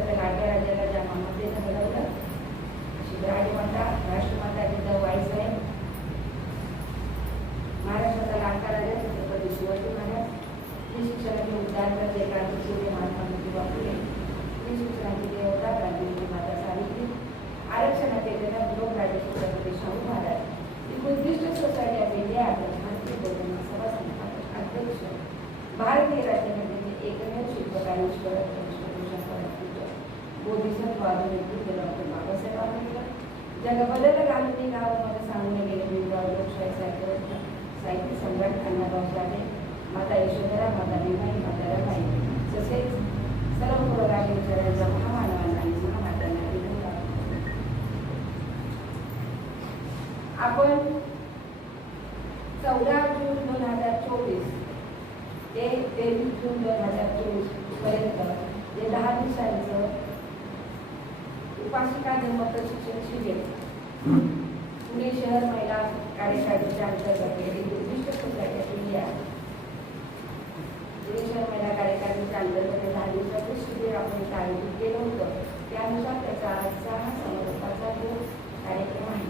भारताच्या लाडक्या राजाला ज्या ममतेनं घडवलं अशी राजमाता राष्ट्रमाता जिजाऊ बाईसाहेब, महाराष्ट्राचा लाडका राजा छत्रपती शिवाजी महाराज, स्त्री शिक्षणाचे उदाहरण जे क्रांतिसूर्य महात्मा ज्योतिबा फुले, स्त्री शिक्षणाची देवता क्रांतिसूर्य माता सावित्री, आरक्षणाचे जनक लोकराजे छत्रपती शाहू महाराज, ही बुद्धिस्ट सोसायटी ऑफ इंडिया भारतीय बौद्ध महासभा संस्थापक अध्यक्ष, भारतीय राज्यघटनेचे एकमेव शिल्पकार ईश्वर बोधिसत्व आधुनिक डॉक्टर बाबासाहेब आंबेडकर, जगबदल गांधी गावामध्ये सांगून गेले विविधाव लोकशाही साहित्य सम्राट अण्णाभाऊ साठे, माता यशोधरा, माता भीमाई, माता रमाई, तसेच सर्व पुरोगामी विचारांच्या महामानवांना आणि महामातांना विनंती. आपण 14 जून 2024 ते 23 जून 2024 पर्यंत जे 10 दिवसांचं उपासिका धर्म प्रशिक्षण शिबिर पुणे शहर महिला कार्यकारिणीच्या अंतर्गत एक Buddhist society of India Pune शहर महिला कार्यकारिणीच्या अंतर्गत 10 दिवसाचं शिबिर आपण इथे आयोजित केलं होतं. त्यानुसार त्याचा आजचा हा समारोपाचा जो कार्यक्रम आहे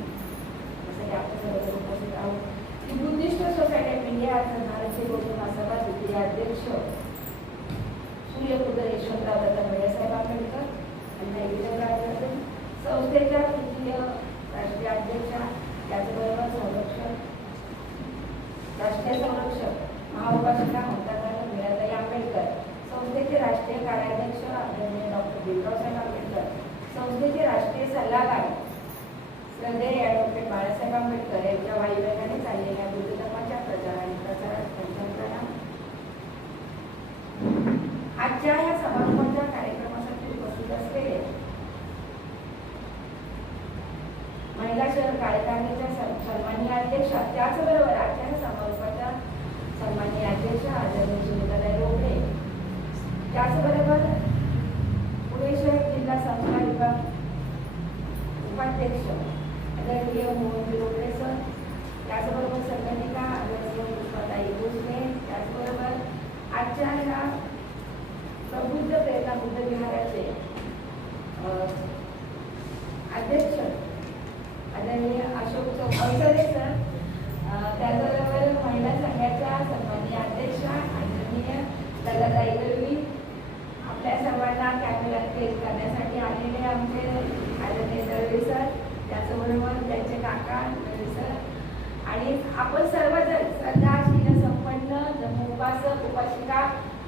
त्यासाठी आपण सर्व उपस्थित आहोत. ही बुद्धिस्ट सोसायटी ऑफ इंडिया भारतीय बौद्ध महासभा द्वितीय अध्यक्ष सूर्यपुत्र यशवंतराव दत्ता भैयासाहेब आंबेडकर यांना संस्थेच्या तृतीय राष्ट्रीय अध्यक्षा, त्याचबरोबर राष्ट्रीय संरक्षक महाउपासिका ममता मीराताई आंबेडकर, संस्थेचे राष्ट्रीय कार्याध्यक्ष आदरणीय डॉक्टर भीमरावसाहेब आंबेडकर, संस्थेचे राष्ट्रीय सल्लागार श्रद्धेय ॲडव्होकेट बाळासाहेब आंबेडकर यांच्या वायुवेगाने चाललेल्या बुद्ध धर्माच्या प्रचार आणि प्रसारात पंचांना आजच्या या समारोपाच्या कार्यक्रमासाठी उपस्थित असलेले महिला शहर कार्यकारिणीच्या सन्माननीय अध्यक्षा, त्याचबरोबर आजच्या समारोपाच्या सन्माननीय अध्यक्ष आदरणीय सुनीताताई रोकडे, त्याचबरोबर पुणे शहर जिल्हा संस्था विभाग उपाध्यक्ष आदरणीय मोहन रोकडे सर, त्याचबरोबर संघटनिका आदरणीय पुष्पाताई भोसले, त्याचबरोबर आजच्या या प्रबुद्ध प्रेरणा बुद्ध विहाराचे अध्यक्ष आदरणीय अशोक चौधरी सर, त्याचबरोबर महिला संघाच्या सन्माननीय अध्यक्षा आदरणीय लताताई दळवी, आपल्या सर्वांना कॅमेरा केस करण्यासाठी आलेले आमचे आदरणीय दळवी सर, त्याचबरोबर त्यांचे काका दळवी सर आणि आपण सर्वजण श्रद्धाशील संपन्न धर्मोपासक उपासिका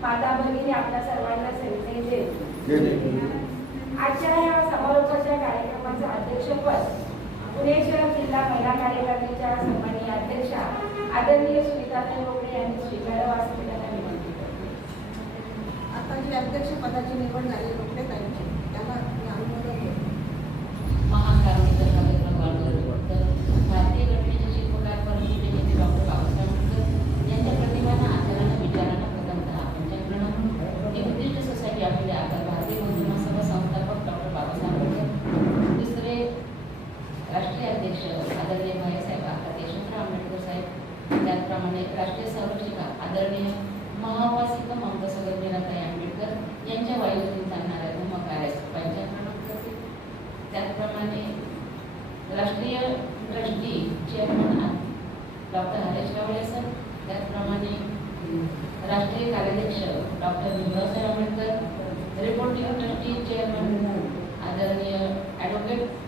माता भगिनी आपल्या सर्वांना सविनय आजच्या या समारोपाच्या कार्यक्रमाचं अध्यक्षपद पुणे शहर जिल्हा महिला कार्यकारिणीच्या सन्माननीय अध्यक्षा आदरणीय सुनीताताई रोकडे यांनी स्वीकारावं असं मी त्यांना विनंती करते. आता जी अध्यक्ष पदाची निवड झाली रोकडे ताईंची, त्याला अनुमोदन देतो. भारतीय घटनेचे शिल्पकार परमपूज्य नेते डॉक्टर बाबासाहेब आंबेडकर यांच्या प्रतिभांना आचारांना विचारांना प्रथमतः पंचग्रहण ही बुद्धिस्ट सोसायटी ऑफ इंडिया भारतीय बौद्ध महासभा संस्थापक डॉक्टर बाबासाहेब आंबेडकर, दुसरे राष्ट्रीय अध्यक्ष आदरणीय भाईसाहेब यशवंतराव आंबेडकर साहेब, त्याचप्रमाणे राष्ट्रीय संरक्षिका आदरणीय महाउपासिका ममता मीराताई आंबेडकर यांच्या वायुवेगाने चालणाऱ्या धर्मकार्यास पंचग्रहण करते. त्याचप्रमाणे राष्ट्रीय trustee chairman doctor Haresh Gawade sir, त्याचप्रमाणे राष्ट्रीय कार्याध्यक्ष doctor Bhimraosaheb Ambedkar, reporting trustee chairman आदरणीय ॲडव्होकेट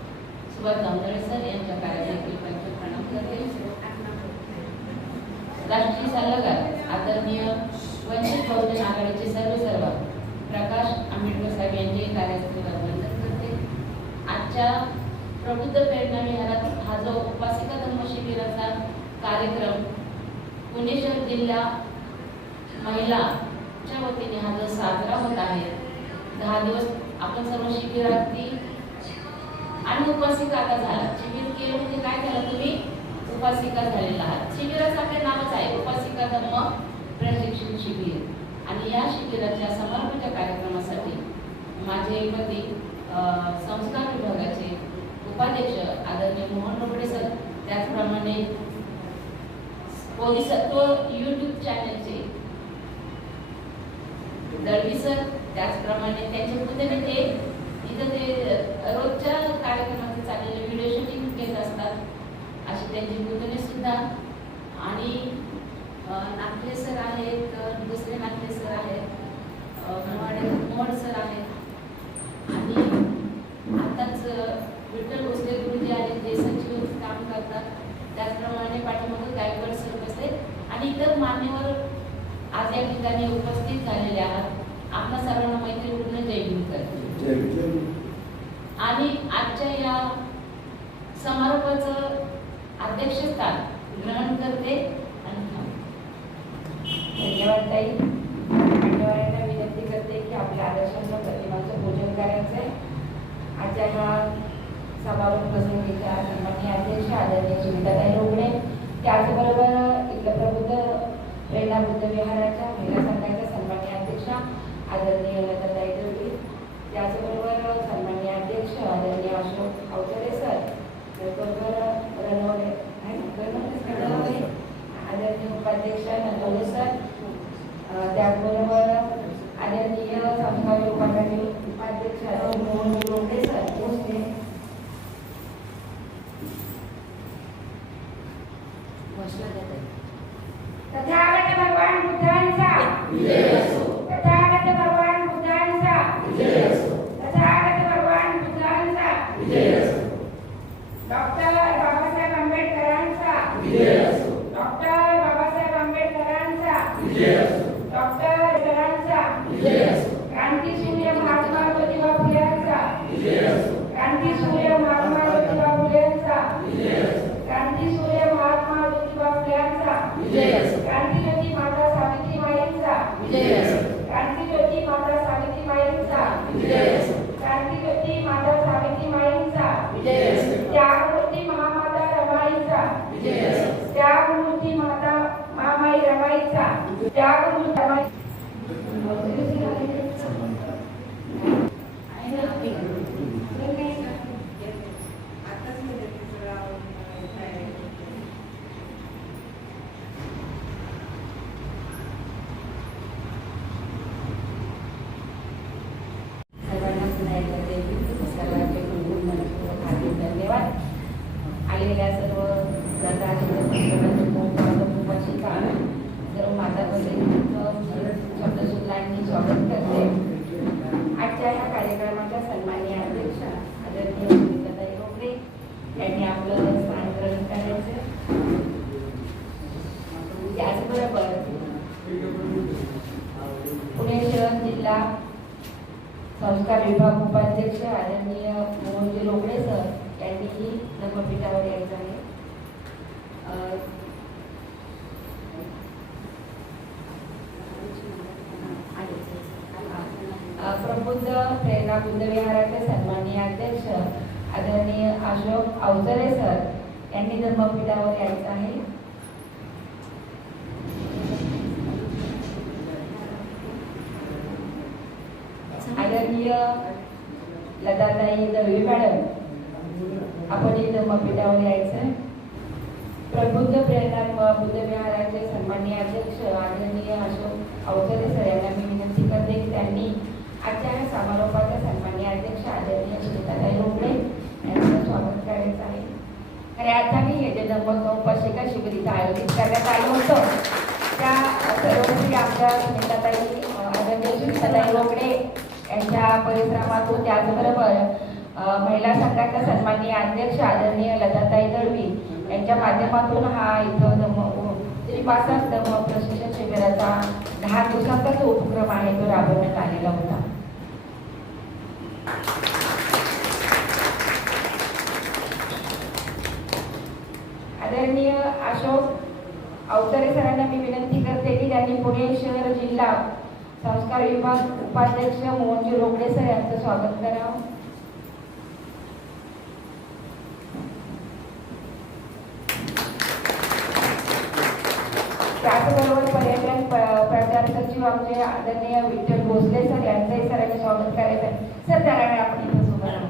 सुभाष जांभळे सर यांच्या कार्यालयातील पंच प्रणाम करते. राष्ट्रीय सल्लागार आदरणीय वंचित बहुजन आघाडीचे सर्व प्रकाश आंबेडकर साहेब यांचे कार्यालयातील अभिनंदन करते. आजच्या प्रबुद्ध प्रेरणा विहारात हा जो उपासिका धर्म शिबिराचा कार्यक्रम पुणे शहर जिल्हा महिलाच्या वतीने हा जो साजरा होत आहे, 10 दिवस आपण सर्व शिबिरार्थी आणि उपासिका आता झाला. शिबिर केलं म्हणजे काय झालं, तुम्ही उपासिका झालेला आहात. शिबिराचं आपले नावच आहे उपासिका धर्म प्रशिक्षण शिबिर. आणि या शिबिराच्या समारोपाच्या कार्यक्रमासाठी माझे पती संस्कार विभागाचे उपाध्यक्ष आदरणीय मोहन रोकडे सर, त्याचप्रमाणे बोधिसत्व यूट्यूब चॅनलचे दळवी सर, त्याचप्रमाणे त्यांच्या पद्धतीने ते इथं ते रोजच्या कार्यक्रमाचे चाललेले व्हिडिओ शूटिंग घेत असतात अशी त्यांची पुतणे सुद्धा. आणि नागले सर आहेत, दुसरे नागले सर आहेत, मोड सर आहेत आणि आताच विठ्ठल भोसले गुरुजी आहेत जे सचिव काम करतात. त्याचप्रमाणे पाठीमागे गायकवाड सर बसले आणि इतर मान्यवर आज या ठिकाणी उपस्थित झालेले आहात. आपल्या सर्वांना मैत्रीपूर्ण जय भीम करते. आणि आजच्या या समारोपाचं अध्यक्षस्थान ग्रहण करते आणि धन्यवाद ताई. मान्यवरांना विनंती करते की आपल्या आदर्शांच्या प्रतिमांचं पूजन करायचं आहे. आजच्या ह्या समारोप प्रसंगीच्या सन्माननीय अध्यक्ष आदरणीय सुनीताताई रोगणे, त्याचबरोबर इथलं प्रबुद्ध प्रेरणा बुद्ध विहाराच्या महिला संघाच्या सन्माननीय अध्यक्षा आदरणीय लताताई दळवी, त्याचबरोबर सन्माननीय अध्यक्ष आदरणीय अशोक अवतरे सर, त्याचबरोबर रणवडे आदरणीय उपाध्यक्ष नंदोले सर, त्याचबरोबर आदरणीय संस्था विभागाचे उपाध्यक्ष मोहन रोकडे सर, तथागत भगवान बुद्धांचा तथागत भगवान बुद्धांचा तथागत भगवान बुद्धांचा डॉक्टर बाबासाहेब आंबेडकरांचा डॉक्टर बाबासाहेब आंबेडकरांचा डॉक्टर आंबेडकरांचा क्रांतीसूर्य महात्मा ज्योतिबा फुलेंचा क्रांतीसूर्य महात्मा ज्योतिबा फुलेंचा क्रांतीसूर्य महात्मा ज्योतिबा फुलेंचा क्रांतीज्योती माता सावित्रीबाईंचा क्रांतीज्योती माता सावित्रीबाईंचा क्रांतीज्योती माता सावित्रीबाईंचा त्यागमूर्ती महामाता रमाईचा त्यागमूर्ती माता महामाई रमाईचा त्यागमूर्ती रमाई धन्यवाद. आलेल्या सर्व सर्व माता शब्दसुद्धांनी स्वागत करते. आजच्या ह्या कार्यक्रमाच्या सन्माननीय अध्यक्ष आदरणीय सुनीताताई रोगणे यांनी आपलं स्थान ग्रहण करायचं. त्याचबरोबर पुणे शहर जिल्हा संस्कार विभाग उपाध्यक्ष आदरणीय मोहनजी रोकडे सर यांनीही धर्मपीठावर यायचं आहे. प्रबुद्ध प्रेरणा बुद्ध विहाराचे सन्माननीय अध्यक्ष आदरणीय अशोक अवतरे सर यांनी धर्मपीठावर यायचं आहे. आदरणीय लताताई दळवी मॅडम आपण धर्मपीठावर यायचं. प्रबुद्ध प्रेरणा बुद्ध विहाराचे सन्माननीय अध्यक्ष आदरणीय अशोक अवतरे सर यांना मी विनंती करते की त्यांनी आजच्या समारोपाच्या सन्माननीय अध्यक्ष आदरणीय सुनीताताई रोगणे यांचं स्वागत करायचं आहे. आणि आता मी हे जे धम्मोपशिका शिबिर इथं आयोजित करण्यात आलं होतं त्या सर्वस्वी आमच्या सुनीताताई आदरणीय सुनीताताई रोगणे यांच्या परिश्रमातून, त्याचबरोबर महिला संघाच्या सन्माननीय अध्यक्ष आदरणीय लताताई दळवी यांच्या माध्यमातून हा इथं त्रिपासक धम्म प्रशिक्षण शिबिराचा 10 दिवसांचा जो उपक्रम आहे तो राबवण्यात आलेला होता. आदरणीय अशोक अवतरे सरांना मी विनंती करते की त्यांनी पुणे शहर जिल्हा संस्कार विभाग उपाध्यक्ष मोहनजी रोकडे सर यांचं स्वागत करावं. त्याचबरोबर पर्यटन प्रचार सचिव आमचे आदरणीय विठ्ठल भोसले सर यांचंही सरांनी स्वागत करायचं आहे. सर जरा वेळ आपण इथं उभं राहू.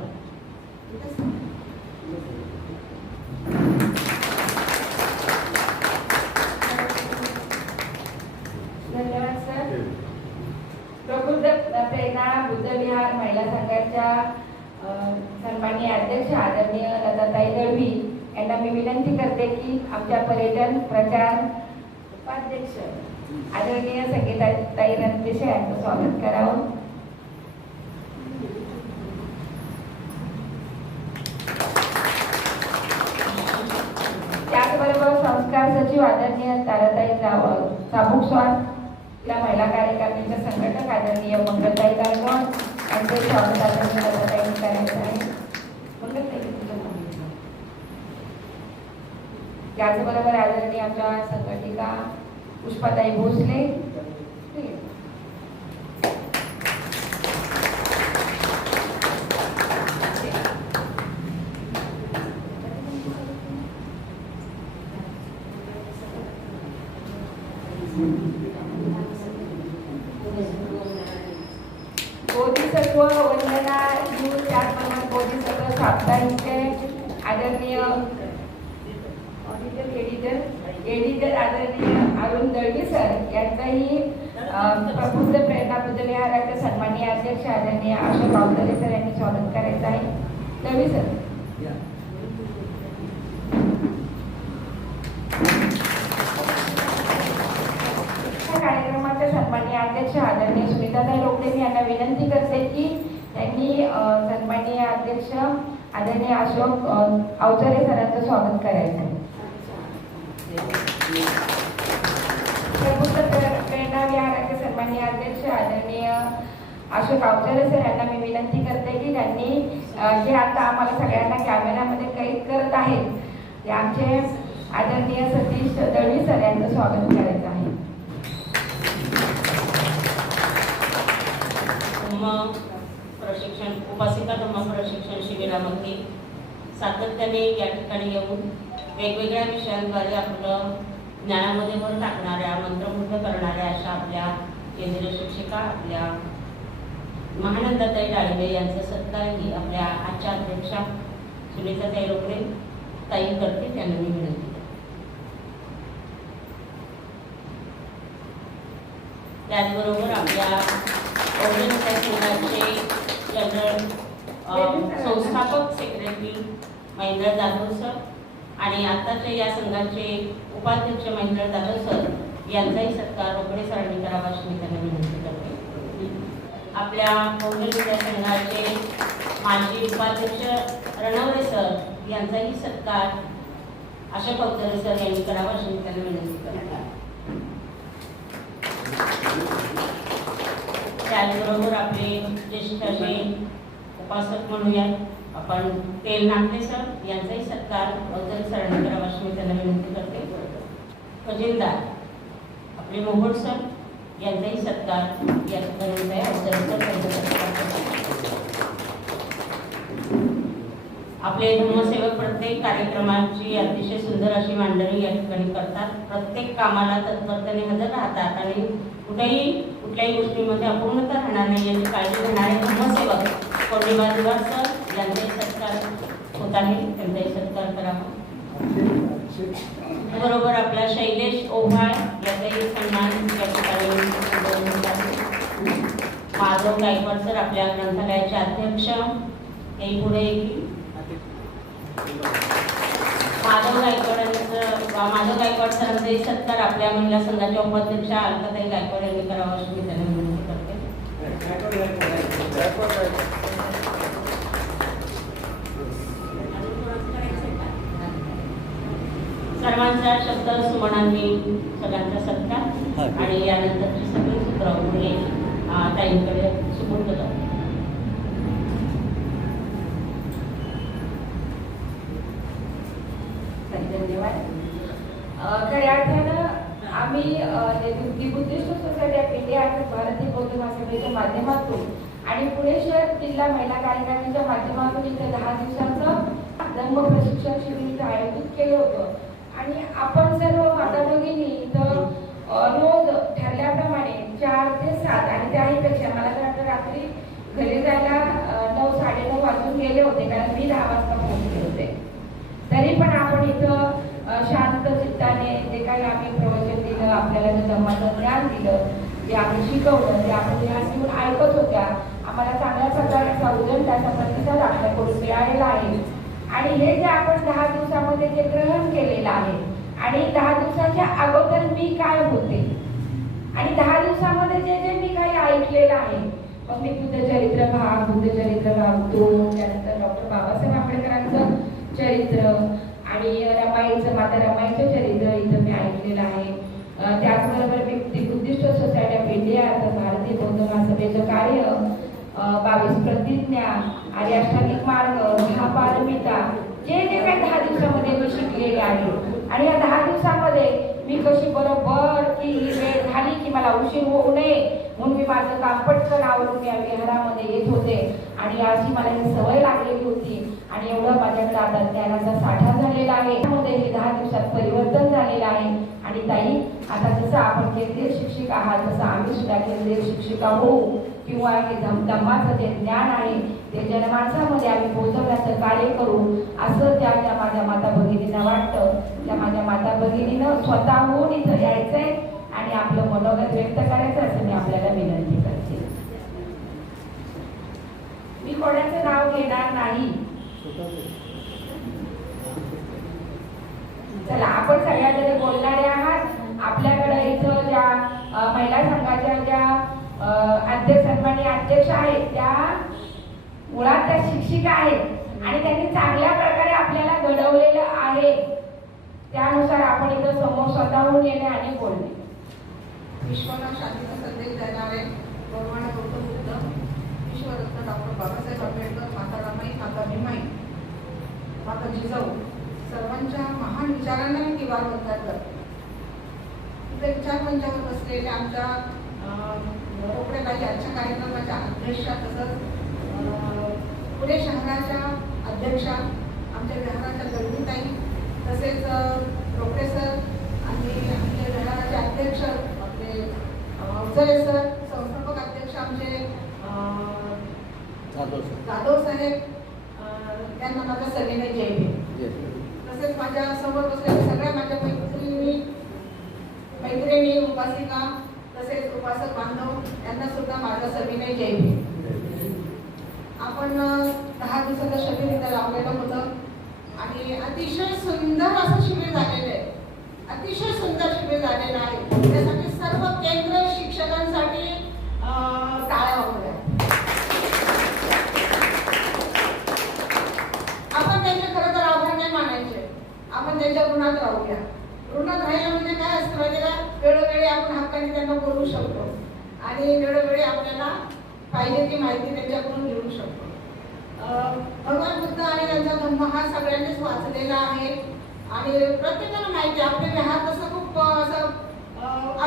धन्यवाद सर. प्रबुद्ध प्रेरणा अध्यक्ष आदरणीय लताताई दळवी यांना मी विनंती करते की आमच्या पर्यटन प्रचार उपाध्यक्ष आदरणीय संगीताताई रणपिसे यांचं स्वागत करावं. त्याचबरोबर संस्कार सचिव आदरणीय ताराताई चाबुकस्वार या महिला कार्यकारिणीच्या संघटक आदरणीय मंगलताई गायकवाड यांचे स्वागत आदरणीय लताताईंनी करायचं आहे. त्याचबरोबर आदरणीय आमच्या संघटिका पुष्पाताई भोसले बोधिसत्व वंदना यूथ त्याचप्रमाणे बोधिसत्व साप्ताहिकचे आदरणीय एडिटर आदरणीय अरुण दळवी सर यांचाही प्रबुद्ध प्रेरणा बुद्धविहाराचे सन्माननीय अध्यक्ष आदरणीय अशोक आवतरे सर यांनी स्वागत करायचं आहे. दळवी सर. कार्यक्रमाचे सन्माननीय अध्यक्ष आदरणीय सुनीताताई रोकडे यांना विनंती करते की त्यांनी सन्माननीय अध्यक्ष आदरणीय अशोक अवचरे सरांचं स्वागत करायचं आहे. प्रबुद्ध प्रेरणा विहाराचे सन्माननीय अध्यक्ष आदरणीय अशोक अवचरे सर यांना मी विनंती करते की त्यांनी जे आता आम्हाला सगळ्यांना कॅमेऱ्यामध्ये कैद करत आहेत ते आमचे आदरणीय सतीश दळवी सर यांचं स्वागत करायचं आहे. प्रशिक्षण उपासिका धम्म प्रशिक्षण शिबिरामध्ये सातत्याने या ठिकाणी येऊन वेगवेगळ्या विषयांद्वारे आपलं ज्ञानामध्ये भर टाकणाऱ्या मंत्रमुग्ध करणाऱ्या अशा आपल्या केंद्रीय शिक्षिका आपल्या महानंदाताई डाळिंबे यांचा सत्कारही आपल्या आजच्या अध्यक्षा सुनीताताई रोकडे ताई करते त्यांना मी विनंती करते. त्याचबरोबर आपल्या संघाचे जनरल संस्थापक सेक्रेटरी महेंद्र जाधव सर आणि आताच्या या संघाचे उपाध्यक्ष महेंद्र जाधव सर यांचाही सत्कार रोकडे सरांनी करावा अशी मी त्यांना विनंती करते. आपल्या पौर्णिम विद्या संघाचे माजी उपाध्यक्ष रणवरे सर यांचाही सत्कार अशोक अवतरे सर यांनी करावा अशी मी त्यांना विनंती करते. त्याचबरोबर आपले ज्येष्ठ असे उपासक म्हणूया आपण तेल नागटे सर यांचाही सत्कार अवतरे सरांनी करावा अशी मी त्यांना विनंती करते. खजिनदार आपले मोहोळ सर यांचाही सत्कार या ठिकाणी अवतरे सर यांचा सत्कार करतात. आपले धर्मसेवक प्रत्येक कार्यक्रमाची अतिशय सुंदर अशी मांडणी या ठिकाणी करतात. प्रत्येक कामाला तत्परतेने हजर राहतात आणि कुठल्याही गोष्टीमध्ये अपूर्णता राहणार नाही याची काळजी घेणारे धर्मसेवक पौर्णिमा दिवार सर यांचाही सत्कार होत आहे त्यांचाही सत्कार करावा. बरोबर आपला शैलेश ओव्हाळ याचाही सन्मान या ठिकाणी माधव गायकवाड सर आपल्या ग्रंथालयाचे अध्यक्ष हे पुढे येतील. माधव गायकवाड सरांचाही सत्कार आपल्या महिला संघाच्या उपाध्यक्ष अलकाताई गायकवाड यांनी करावा अशी मी त्यांना विनंती करते. सर्वांचा शब्द सुमनांनी सगळ्यांचा सत्कार आणि यानंतरची सगळी सूत्र पुढे ताईंकडे सुपूर्द करतो. धन्यवाद. खऱ्या अर्थानं आम्ही दी बुद्धिस्ट सोसायटी ऑफ इंडिया अर्थात भारतीय बौद्ध महासभेच्या माध्यमातून आणि पुणे शहर जिल्हा महिला कार्यकारिणीच्या माध्यमातून इथे 10 दिवसाचं धम्म प्रशिक्षण शिबिर आयोजित केलं होतं आणि आपण सर्व माता भगिनी इथं रोज ठरल्याप्रमाणे 4 ते 7 आणि त्याहीपेक्षा मला तर वाटतं रात्री घरी जायला 9-9:30 वाजून गेले होते कारण मी 10 वाजता पोहोचले होते. तरी पण आपण इथं शांत चित्ताने जे काही आम्ही प्रवचन दिलं आपल्याला जे धम्माचं ज्ञान दिलं जे आम्ही शिकवलं ते आपण ध्यान घेऊन ऐकत होत्या आम्हाला चांगल्या प्रकारचा उदंडाचा प्रतिसाद आपल्याकडून मिळालेला आहे. आणि हे जे आपण 10 दिवसामध्ये जे ग्रहण केलेलं आहे आणि 10 दिवसाच्या अगोदर मी काय होते आणि 10 दिवसामध्ये जे जे मी काही ऐकलेलं आहे, मग मी बुद्धचरित्र भाग 2, त्यानंतर डॉक्टर बाबासाहेब आंबेडकरांचं चरित्र आणि रमाईचं माता रमाईचं चरित्र इथं मी ऐकलेलं आहे. त्याचबरोबर मी बुद्धिस्ट सोसायटी ऑफ इंडिया भारतीय बौद्ध महासभेचं कार्य, 22 प्रतिज्ञा, आर्य अष्टांगिक मार्ग, 10 पारमिता, जे जे काही 10 दिवसामध्ये मी शिकलेले आहे. आणि या 10 दिवसामध्ये मी कशी बरोबर की ही वेळ झाली की मला उशीर होऊ नये म्हणून मी माझं काम पटकन आवरून या विहारामध्ये येत होते. आणि अशी मला ही सवय लागलेली होती आणि एवढं माझ्याकडे आता ज्ञानाचा साठा झालेला आहे. त्यामध्ये हे 10 दिवसात परिवर्तन झालेलं आहे. आणि ताई, आता जसं आपण केंद्रीय शिक्षक आहात तसं आम्ही सुद्धा केंद्रीय शिक्षिका होऊ किंवा हे धम्माचं जे ज्ञान आहे ते जनमानसामध्ये आम्ही पोहोचवण्याचं कार्य करू असं त्या माझ्या माता भगिनींना वाटतं. त्या माझ्या माता भगिनीनं स्वतःहून इथं यायचंय आणि आपलं मनोगत व्यक्त करायचं असं मी आपल्याला विनंती करते. मी कोणाचं नाव घेणार नाही. चला, आपण सगळ्याकडे बोलणारे आहात. आपल्याकडे इथं ज्या महिला संघाच्या ज्या सन्माननीय अध्यक्ष आहेत त्या मुळात त्या शिक्षिका आहेत आणि त्यांनी चांगल्या प्रकारे आपल्याला घडवलेलं आहे. त्यानुसार आपण इथं समोर स्वतःहून येणे आणि बोलणे. विश्वाला शांतीचा संदेश देणारे गौरवाने गौतम बुद्ध, विश्वरत्न डॉक्टर बाबासाहेब आंबेडकर, माता रमाई, माता भीमाई, माता जिजाऊ सर्वांच्या महान विचारांना मी किवार वंदन करते. इथे विचार मंचावर बसलेल्या आमच्या रोकडेताई आजच्या कार्यक्रमाच्या अध्यक्षा, तसंच पुणे शहराच्या अध्यक्षा, आमच्या विहाराच्या दळवीताई, तसेच रोकडे सर आणि आमच्या विहाराचे अध्यक्ष आपले अवजरे सर, संस्थापक अध्यक्ष आमचे जाधव साहेब, त्यांना माझा सविनय जय भीम. तसेच माझ्या समोर बसलेल्या सगळ्या माझ्या मैत्रिणी उपासिका तसेच उपासक बांधव यांना सुद्धा माझा सविनय जय भीम. आपण 10 दिवसाचं शिबिर इथं लावलेलं होतं आणि अतिशय सुंदर असं शिबिर झालेलं आहे. अतिशय सुंदर शिबिर झालेलं आहे. त्यासाठी सर्व केंद्र शिक्षकांसाठी टाळ्या वाजवल्या. आपण त्यांचे खरं तर आभार नाही मानायचे, आपण त्यांच्या ऋणात राहूया. ऋणात राहिलं म्हणजे काय असतं माहिती का, वेळोवेळी आपण हक्काने त्यांना बोलू शकतो आणि वेळोवेळी आपल्याला पाहिजे ती माहिती त्यांच्याकडून घेऊ शकतो. भगवान बुद्ध आणि त्यांचा धम्म हा सगळ्यांनीच वाचलेला आहे आणि प्रत्येकाला माहिती आहे. आपले विहार तसं खूप असं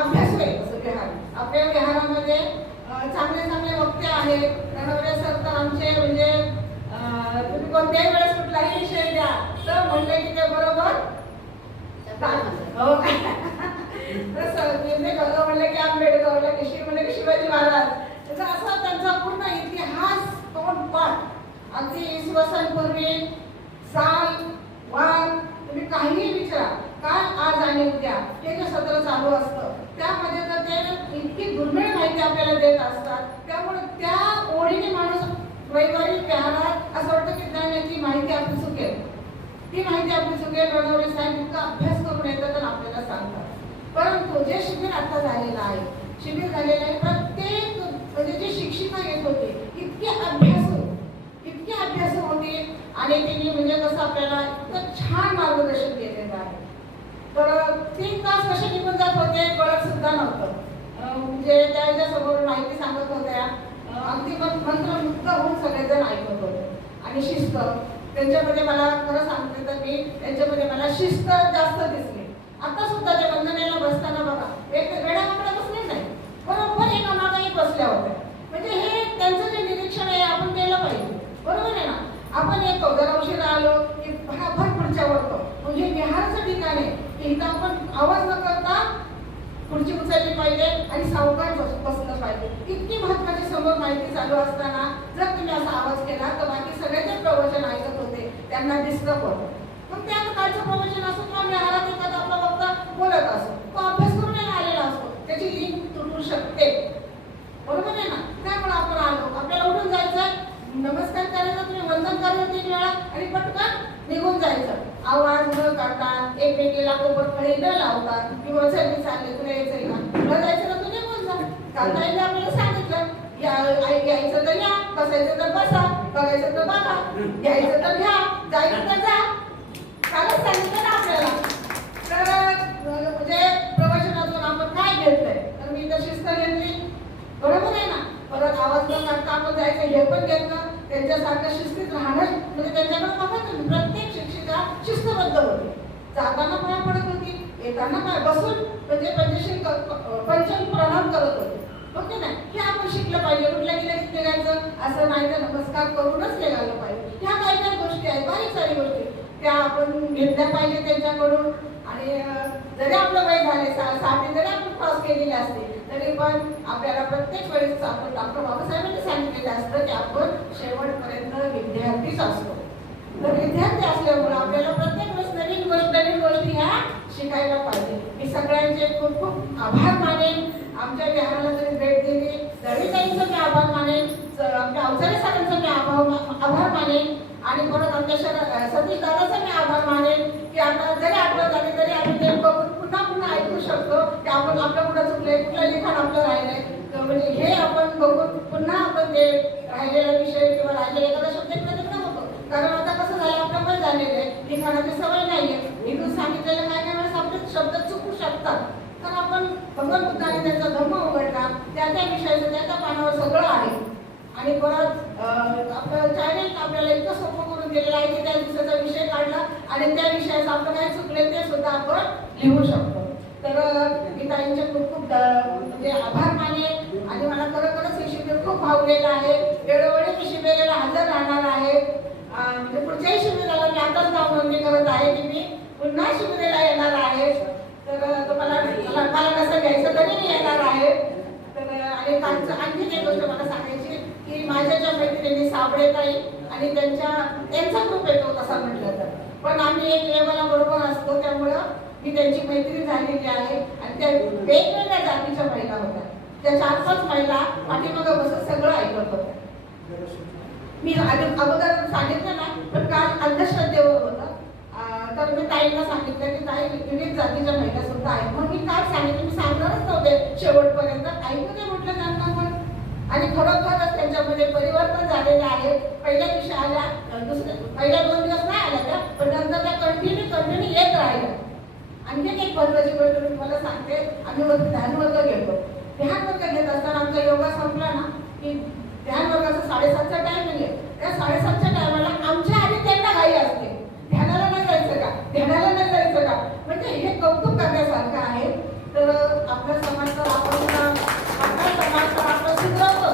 अभ्यासू आहे. असं विहार, आपल्या विहारामध्ये चांगले चांगले वक्ते आहेत. रणवरे सर तर आमचे म्हणजे तुम्ही कोणत्याही वेळेस कुठलाही विषय द्या तर म्हणले की ते बरोबर हो म्हणले की आंबेडकर, म्हणले की शिवाजी महाराज. त्याचा असा त्यांचा पूर्ण इतिहास तोंडपाठ अगदी इसवी साल वार तुम्ही काहीही विचारा, काय आज आणि उद्या हे जे सत्र चालू असतं त्यामध्ये तर ते इतकी दुर्मिळ माहिती आपल्याला देत असतात. त्यामुळे त्या ओढीने माणूस रविवारी विहारात असं वाटतं की ज्ञानाची माहिती आपली चुकेल, ती माहिती आपली चुकेल. रणवरे साहेब इतका अभ्यास करून येतात आणि आपल्याला सांगतात. परंतु जे शिबिर आता झालेलं आहे, शिबिर झालेलं आहे, प्रत्येक म्हणजे जी शिक्षिका येत होती इतके अभ्यासू होते आणि तिने म्हणजे कसं आपल्याला इतकं छान मार्गदर्शन केलेलं आहे. तर 3 तास कसे निघून जात होते कळत सुद्धा नव्हतं. म्हणजे त्या समोर माहिती सांगत होत्या, अगदी मंत्रमुग्ध होऊन सगळेजण ऐकत होते. आणि शिस्त त्यांच्यामध्ये मला खरं सांगते तर मी त्यांच्यामध्ये मला शिस्त जास्त दिसली. आता सुद्धा ते वंदनेला बसताना बघा एक वेळाकडे बसले नाही, बरोबर एका मागे एक बसल्या होत्या. म्हणजे हे त्यांचं जे निरीक्षण आहे आपण केलं पाहिजे, बरोबर आहे ना. आपण येतो जर उशिरा आलो की भर पुढच्या वरतो, म्हणजे विहाराचं ठिकाण आहे की इथं आपण आवाज न करता खुर्ची उचलली पाहिजे आणि सावकाश बसलं पाहिजे. इतकी महत्वाची समोर माहिती चालू असताना जर तुम्ही असा आवाज केला तर बाकी सगळे जे प्रवचन ऐकत होते त्यांना डिस्टर्ब होतं. मग त्या कालचं प्रवचन असो किंवा विहारात एखादा आपला वक्ता बोलत असो, तो अभ्यास करून आलेला असतो, त्याची लिंक तुटू शकते, बरोबर आहे ना. त्यामुळे आपण आलो, आपल्याला लावतात किंवा चल मी चालले तुला यायचंय का, तुला जायचं ना तू निघून जा. काकांनी आपल्याला सांगितलं यायचं तर या, बसायचं तर बसा, बघायचं तर बघा, घ्यायचं तर घ्या, जायचं तर जा. कालच सांगितलं ना आपल्याला. तर म्हणजे प्रवचनातून आपण काय घेतलंय, तर मी तर शिस्त घेतली, बरोबर आहे ना. परत आवाज न काढता आपण जायचं हे पण घेतलं. त्यांच्यासारखं शिस्तीत राहणं म्हणजे त्यांच्याकडे बघा प्रत्येक शिक्षिका शिस्तबद्ध होती. जाताना पाय पडत होती, येताना पाय बसून म्हणजे पंचशील प्रणाम करत होते. ओके ना, हे आपण शिकलं पाहिजे. कुठल्या गेल्या निघायचं असं नाही तर नमस्कार करूनच निघालं पाहिजे. ह्या काही काही गोष्टी आहेत, बारीक सारी गोष्टी त्या आपण घेतल्या पाहिजे त्यांच्याकडून. आणि जरी आपलं वय झाले 60 जरी आपण क्रॉस केलेले असते तरी पण आपल्याला प्रत्येक वेळेस आपण डॉक्टर बाबासाहेबांनी सांगितलेलं असतं की आपण शेवटपर्यंत विद्यार्थीच असतो. तर विद्यार्थी असल्यामुळे आपल्याला प्रत्येक वेळेस नवीन गोष्टी ह्या शिकायला पाहिजे. मी सगळ्यांचे खूप खूप आभार मानेन. आमच्या विहाराला जरी भेट दिली तरी त्यांचं मी आभार मानेन. आमच्या अवचारे सरांचा मी आभार मानेन. आणि परत आमच्या सतीश दादाचा मी आभार मानेन की आता जरी आठवण झाली तरी आम्ही ते बघून पुन्हा ऐकू शकतो की आपण आपलं कुठं चुकलंय, कुठलं लिखाण आपलं राहिलंय. तर म्हणजे हे आपण बघून पुन्हा आपण ते राहिलेला विषय किंवा राहिलेला एखादा शब्द तिकडे होतो. कारण आता कसं झालं, आपलं पण झालेलं आहे, लिखाणाची सवय नाहीये. इथून सांगितलेलं काय वेळेस आपले शब्द चुकू शकतात. तर आपण भगवान बुद्धाने त्यांचा धर्म उघडला, त्या विषयाचं त्या पानावर सगळं आहे. आणि परत आपलं चॅनेल आपल्याला इतकं सोपं करून दिलेलं आहे की त्या दिवसाचा विषय काढला आणि त्या विषयाचं आपण काय चुकले ते सुद्धा आपण लिहू शकतो. तर मी ताईंचे खूप खूप म्हणजे आभार मानेन. आणि मला खरोखरच हे शिबिर खूप भावलेलं आहे. वेळोवेळी मी शिबिराला हजर राहणार आहे. म्हणजे पुढच्याही शिबिराला मी आताच नाव नोंदणी करत आहे की मी पुन्हा शिबिराला येणार आहे. तर मला कसं घ्यायचं तरी मी येणार आहे. तर आणि आणखी एक गोष्ट मला सांगायची की माझ्या ज्या मैत्रिणी साबळेताई आणि त्यांचा ग्रुप येतो तसा म्हटलं तर, पण आम्ही एक लेवला बरोबर असतो त्यामुळं मी त्यांची मैत्री झालेली आहे. आणि त्या वेगवेगळ्या जातीच्या महिला होत्या. त्या 4-5 महिला पाठीमागं बसून सगळं ऐकत होत्या. मी अगोदर सांगितलं ना, पण काल अंधश्रद्धेवर होतं. तर मी ताईंना सांगितलं की ताई विविध जातीच्या महिला सुद्धा आहेत. मग मी काय सांगितलं, मी सांगणारच नव्हते शेवटपर्यंत, ऐकू दे म्हटलं त्यांना पण. आणि खरोखरच त्यांच्यामध्ये परिवर्तन झालेलं आहे. पहिल्या दिवशी आल्या, पहिल्या 2 दिवस नाही आल्या त्या, पण नंतर त्या कंटिन्यू येत राहिल्या. आणखी एक महत्वाची गोष्ट मी तुम्हाला सांगते, आम्ही ध्यान वर्ग घेतो. ध्यान वर्ग घेत असताना आमचा योगा संपला ना की ध्यान वर्गाचा 7:30चा टायमिंग आहे. त्या 7:30च्या टायमाला आमच्या आधी त्यांना घाई असते, ध्यानाला नाही जायचं का, ध्यानाला नाही जायचं का. म्हणजे हे कौतुक करण्यासारखं आहे. तर आपल्या समाजात आपण सुधारतो,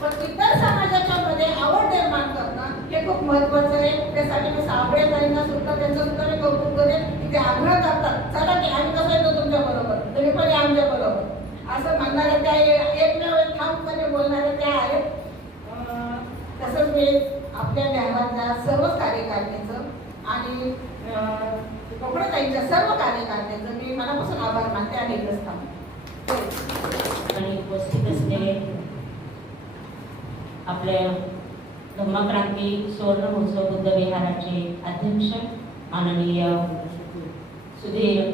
पण इतर समाजाच्या मध्ये आवड निर्माण करणं हे खूप महत्वाचं आहे. त्यासाठी मी साबळेताईंना सुद्धा त्यांचं सुद्धा मी कौतुक करेन की ते आग्रह करतात, चला की आम्ही कसं येतो तुमच्या बरोबर, तुम्ही पण या आमच्या बरोबर असं म्हणणाऱ्या त्या एकमेव ठामपणे बोलणाऱ्या त्या आहेत. तसंच मी आपल्या विहारातल्या सर्व कार्यकर्त्यांचं आणि कोकणताईंच्या सर्व कार्यकर्त्यांचं मी मनापासून आभार मानते आणि इथंच थांबते. आणि उपस्थित असलेले आपल्या धम्मक्रांती सुवर्ण महोत्सव बुद्ध विहाराचे अध्यक्ष माननीय सुधीर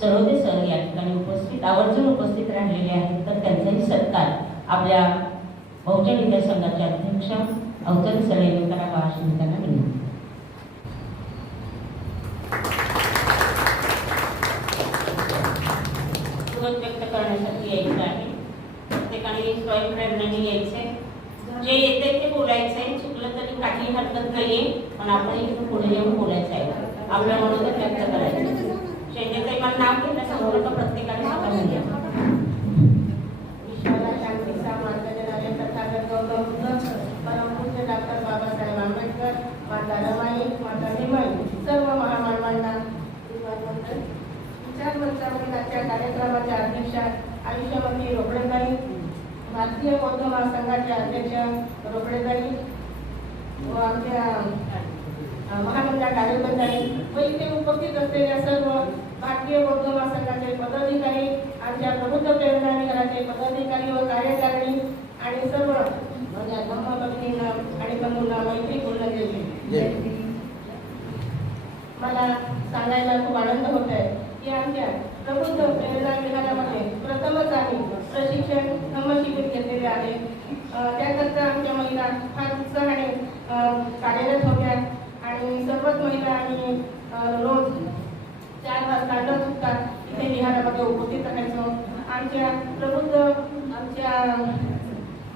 सरोदे सर या ठिकाणी उपस्थित आवर्जून उपस्थित राहिलेले आहेत. तर त्यांचाही सत्कार आपल्या बहुजन विद्या संघाचे अध्यक्ष अवचल सर यांनी करावा अशी मी त्यांना विनंती. व्यक्त करण्यासाठी यायचं आहे. प्रत्येकाने स्वयंप्रेरणेने यायचे. जे येते ते बोलायचंय, चुकलं तरी काही हरकत नाहीये, पण आपण इथून पुढे येऊन बोलायचं आहे, आपल्या मनोगत व्यक्त करायचं. शेंडेचं पण नाव घेण्यासमोर प्रत्येकाने स्वतः म्हणजे ईश्वरा शांतीचा मार्गदर्शनाने तथागत गौतम बुद्ध, परमपूज्य डॉक्टर बाबासाहेब आंबेडकर, माता रमाई, माता निमाई, सर्व महामानवांना विचार मंचाच्या कार्यक्रमाच्या अध्यक्ष आयुष्यवती रोकडेताई, भारतीय बौद्ध महासंघाचे अध्यक्ष रोकडेताई व आमच्या महामंडळ कार्यकर्त्यांनी व इथे उपस्थित असलेल्या सर्व भारतीय बौद्ध महासंघाचे पदाधिकारी, आमच्या प्रबुद्ध प्रेरणा घराचे पदाधिकारी व कार्यकारिणी आणि सर्व माझ्या धम्मभक्तींना आणि बंधूंना मैत्रीपूर्ण देवी. मला सांगायला खूप आनंद होत आहे की आमच्या प्रबुद्ध प्रेरणा विहारामध्ये प्रथमच आम्ही प्रशिक्षण धम्मशिबिर घेतलेले आहे. त्याकरता आमच्या महिला फार उत्साहाने कार्यरत होत्या आणि सर्वच महिला आम्ही रोज 4 वाजता न चुकता इथे विहारामध्ये उपस्थित राहायचो. आमच्या प्रबुद्ध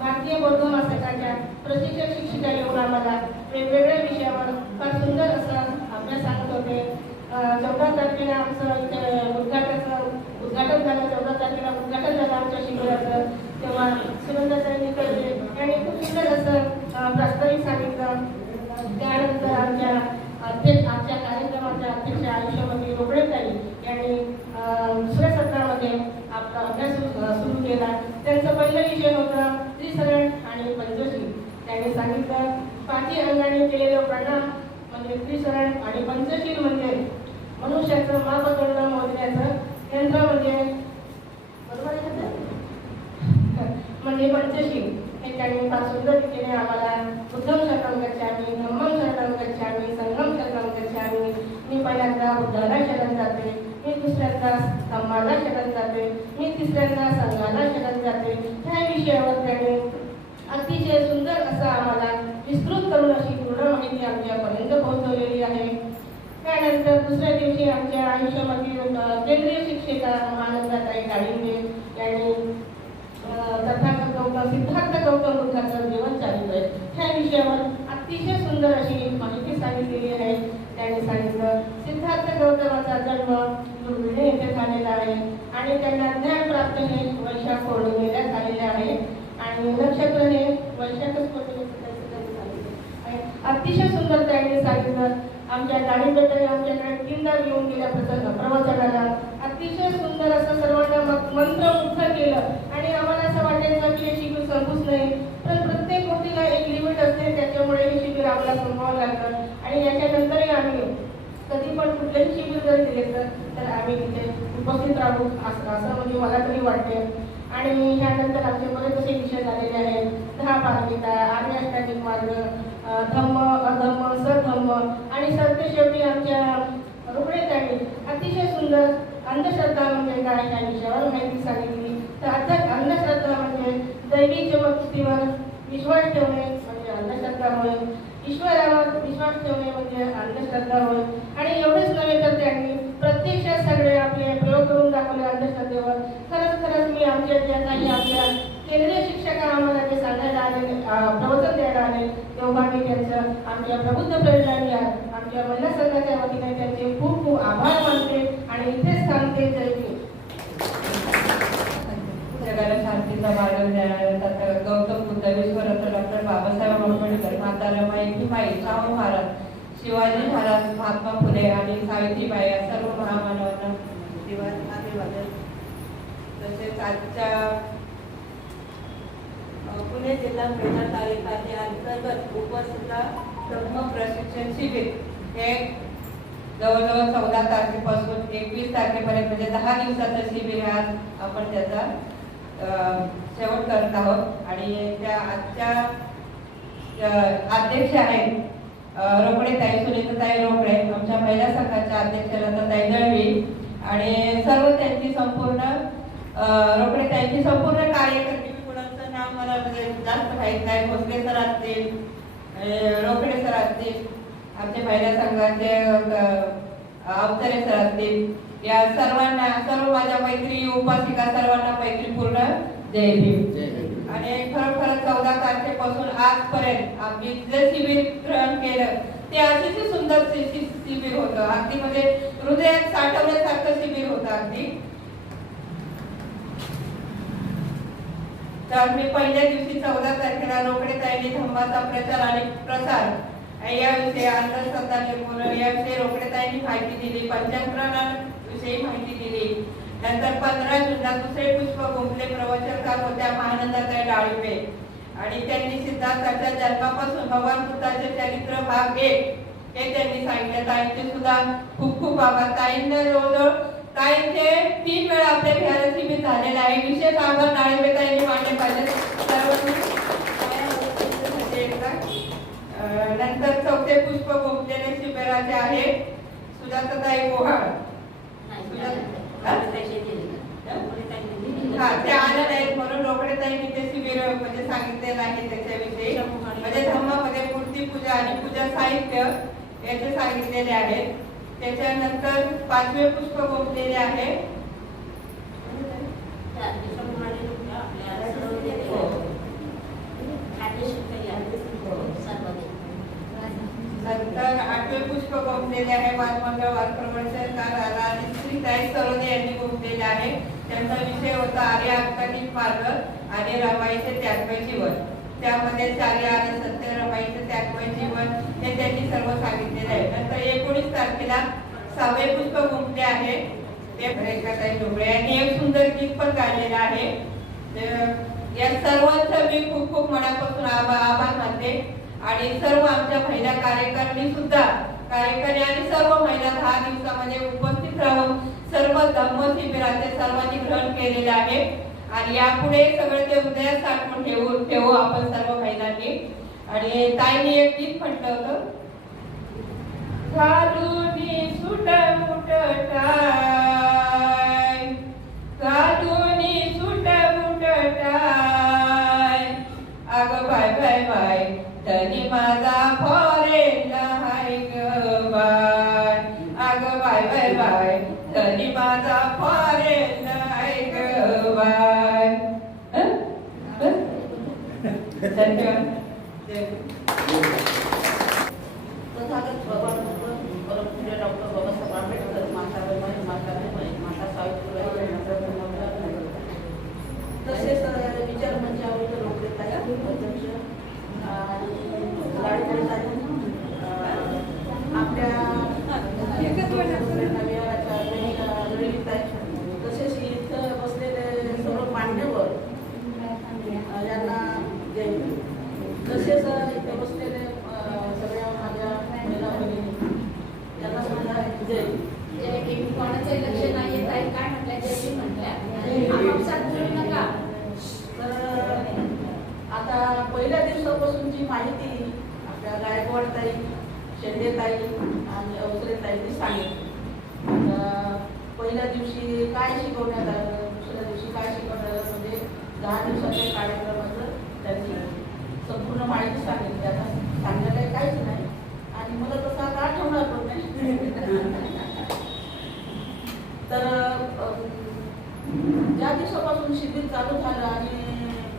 भारतीय बौद्ध महासंघाच्या प्रशिक्षक शिक्षिका येऊन आम्हाला वेगवेगळ्या विषयावर फार सुंदर असं अभ्यास सांगत होते. 14 तारखेला आमचं इथे उद्घाटन झालं. 14 तारखेला उद्घाटन झालं आमच्या शिबिराचं. तेव्हा सुरेंद्रताई निकळजे यांनी खूप सुंदर असं प्रास्ताविक सांगितलं. त्यानंतर आमच्या कार्यक्रमाच्या अध्यक्ष आयुष्यमती रोकडेताई यांनी दुसऱ्या सत्रामध्ये आपला अभ्यास सुरू केला. त्यांचा पहिला विषय होता त्रिसरण आणि पंचशील. त्यांनी सांगितलं 5 अंगाने केलेलं प्रणाम म्हणजे त्रिसरण आणि पंचशील म्हणजे मनुष्याचं मापदंड मोजण्याचं यंत्र म्हणजे पंचशील. हे त्यांनी फार सुंदर रीतीने आम्हाला बुद्धं शरणं गच्छामि, धम्मं शरणं गच्छामि, संघं शरणं गच्छामि. मी पहिल्यांदा बुद्धाला शरण जाते, मी दुसऱ्यांदा धम्माला शरण जाते, मी तिसऱ्यांदा संघाला शरण जाते. ह्या विषयावर त्यांनी अतिशय सुंदर असं आम्हाला विस्तृत करून अशी पूर्ण माहिती आमच्यापर्यंत पोहोचवलेली आहे. त्यानंतर दुसऱ्या दिवशी आमच्या आयुष्यामध्ये केंद्रीय शिक्षिका आनंदाताई काळिंबे यांनी सिद्धार्थ गौतम बुद्धाचं जीवन चालू आहे ह्या विषयावर अतिशय सुंदर अशी माहिती सांगितलेली आहे. त्यांनी सांगितलं सिद्धार्थ गौतमाचा जन्म लुंबिनी येथे झालेला आहे आणि त्यांना ज्ञान प्राप्त हे वैशाख पौर्णिमेला झालेले आहे आणि नक्षत्र हे वैशाखच अतिशय सुंदर त्यांनी सांगितलं. आमच्या गाडीबद्दल आमच्याकडे 3दा येऊन गेल्या प्रवचनाला अतिशय सुंदर असं सर्वांना मंत्रमुग्ध केलं आणि आम्हाला असं वाटायचं की हे शिबिर संपूच नाही. पण प्रत्येक गोष्टीला एक लिमिट असते. त्याच्यामुळे हे शिबिर आम्हाला संपवावं लागलं आणि याच्यानंतरही आम्ही कधी पण कुठलेही शिबिर जर दिले तर आम्ही तिथे उपस्थित राहू असं म्हणजे मला तरी वाटते. आणि ह्यानंतर आमचे बरेच असे विषय झालेले आहेत. 10 पारमिता, आर्य अष्टांगिक मार्ग, धम्म अधम्म सधम्म आणि सरतेशेवटी आमच्या रोकडेताईंनी अतिशय सुंदर अंधश्रद्धा म्हणजे काय ह्या विषयावर माहिती सांगितली. तर अंधश्रद्धा म्हणजे दैवी चमत्कारावर विश्वास ठेवणे म्हणजे अंधश्रद्धा होय, ईश्वरावर विश्वास ठेवणे म्हणजे अंधश्रद्धा होय. आणि एवढेच नव्हे तर त्यांनी प्रत्यक्षात सगळे आपले प्रयोग करून दाखवले अंधश्रद्धेवर. खरंच मी आमच्या ज्या काही आपल्या केंद्रीय शिक्षक आम्हाला जे सांगायला आले प्रवचन द्यायला आले तेव्हा मी त्यांचं आमच्या प्रबुद्ध प्रेरणा आमच्या महिला संघाच्या वतीने त्यांचे खूप खूप आभार मानते आणि इथेच सांगते जय भीम. जगाला शांतीचा मार्ग देणारे गौतम बुद्ध, विश्वरत्न डॉक्टर बाबासाहेब आंबेडकर, माता रमाई माई, शाहू महाराज, शिवाजी महाराज, महात्मा फुले आणि सावित्रीबाई या सर्व महामानवांना अभिवादन. तसेच आजच्या पुणे जिल्हा क्रीडा तालुक्याच्या अंतर्गत उपस्थित ब्रह्म प्रशिक्षण शिबिर हे जवळजवळ 14 तारखेपासून 21 तारखेपर्यंत म्हणजे 10 दिवसाचं शिबिर आज आपण त्याचा शेवट करत आहोत. आणि त्या आजच्या अध्यक्ष आहेत रोकडेताई सुनीताताई रोकडे, आमच्या महिला संघाच्या अध्यक्ष लताताई दळवी आणि सर्व त्यांची संपूर्ण रोकडेताईंची संपूर्ण कार्यकर्ते. कुणाचं नाव मला म्हणजे जास्त माहीत नाही. भोसले सर असतील, रोकडे सर असतील, आमच्या महिला संघाचे अवतरे सर असतील, या सर्वांना सर्व माझ्या मैत्री उपासिका सर्वांना मैत्रीपूर्ण जय भीम. आणि खरोखर 14 तारखेपासून आजपर्यंत आम्ही जे शिबिर ग्रहण केलं ते अतिशय सुंदर शिबिर होतं. अगदी म्हणजे हृदयात साठवण्यासारखं शिबिर होतं अगदी. तर मी पहिल्या दिवशी 14 तारखेला रोकडेताईंनी धम्माचा प्रचार आणि प्रसार याविषयी अंधश्रद्धा निर्मूलन याविषयी रोकडेताईंनी माहिती दिली, पंचांगणाविषयी माहिती दिली. नंतर 15 जूनला दुसरे पुष्प गुंफले प्रवचनकार होत्या महानंदाताई डाळिंबे आणि त्यांनी सिद्धार्थाच्या जन्मापासून भगवान बुद्धाचे चरित्र भाग 1 हे त्यांनी सांगितले. ताईंचे सुद्धा खूप खूप आभार. ताईंना जवळजवळ ताईंचे 3 वेळा आपल्या बिहार शिबिर झालेले आहे. विशेष आभार डाळिंबे ताईंनी मानले पाहिजे सर्वांनी. नंतर 4थे पुष्प गुंफलेले शिबिराचे आहे सुजाताताई मोहाळ. हा ते आलं नाहीत म्हणून रोकडेताईंनी ते शिबिर म्हणजे सांगितलेलं आहे त्याच्याविषयी. म्हणजे धम्मामध्ये मूर्ती पूजा आणि पूजा साहित्य याचे सांगितलेले आहेत. त्याच्यानंतर 5वे पुष्प गोपलेले आहे. नंतर 8वे पुष्प गोपलेले आहे. वादमंगळवार प्रवचनकार आला आणि श्री ताई सरोदे यांनी गोपलेले आहे. त्यांचा विषय होता आर्य आत्मिक मार्ग आणि रमाईचे त्यागमय जीवन. त्यामध्ये चार्य आर्य सत्य रमाईचे त्यागमय जीवन हे त्यांनी सर्व सांगितलेले आहे. नंतर 19 तारखेला 6वे पुष्प गोपले आहे. ते रेखाताई डोंगरे यांनी एक सुंदर गीत पण गायलेलं आहे. या सर्वांचं मी खूप खूप मनापासून आभार मानते. आणि सर्व आमच्या महिला कार्यकर्ती सुद्धा कार्यकर्ते आणि सर्व महिला 10 दिवसामध्ये उपस्थित राहून सर्व धम्म शिबिराचे सर्वांनी ग्रहण केलेले आहे. आणि यापुढे सगळे ते उदयास साठवून ठेवू आपण सर्व महिलांनी. आणि ताईंनी एक गीत म्हटलं होतं, घालूनी सुट मुट टाय, घालूनी सुट मुट टाय, अग बाय बाय बाय तनी माझा फॉरेन हाय ग बाय, अग बाय बाय बाय तनी माझा फॉरेन हाय ग बाय. धन्यवाद. तथागत परमपूज्य डॉक्टर बाबासाहेब आंबेडकर, माता रमाई, माता रमाई, माता सावित्रीबाई, माता रमाई, तसेच विचार मंचावर रोकडेताई अध्यक्ष लाडकेताई, आपल्या ललिताई, तसेच इथं बसलेले सर्व मान्यवर यांना जय. तसेच इथे बसलेले सगळ्या माझ्या महिला भगिनी यांना सुद्धा जय. कोणाचंही लक्ष नाही येत आहे. काय म्हटलं जय म्हटल्या आपापसात बोलू नका. तर आता पहिल्या दिवसापासूनची माहिती आपल्या गायकवाडताई, शेंडेताई आणि अवसरेताईंनी सांगितली. आता पहिल्या दिवशी काय शिकवण्यात आलं, दुसऱ्या दिवशी काय शिकवण्यात आलं, म्हणजे 10 दिवसाच्या कार्यक्रमाचं त्यांनी संपूर्ण माहिती सांगितली. आता सांगण्याला काहीच नाही आणि मला तसं आता आठवणार पण नाही. तर ज्या दिवसापासून शिबिर चालू झालं आणि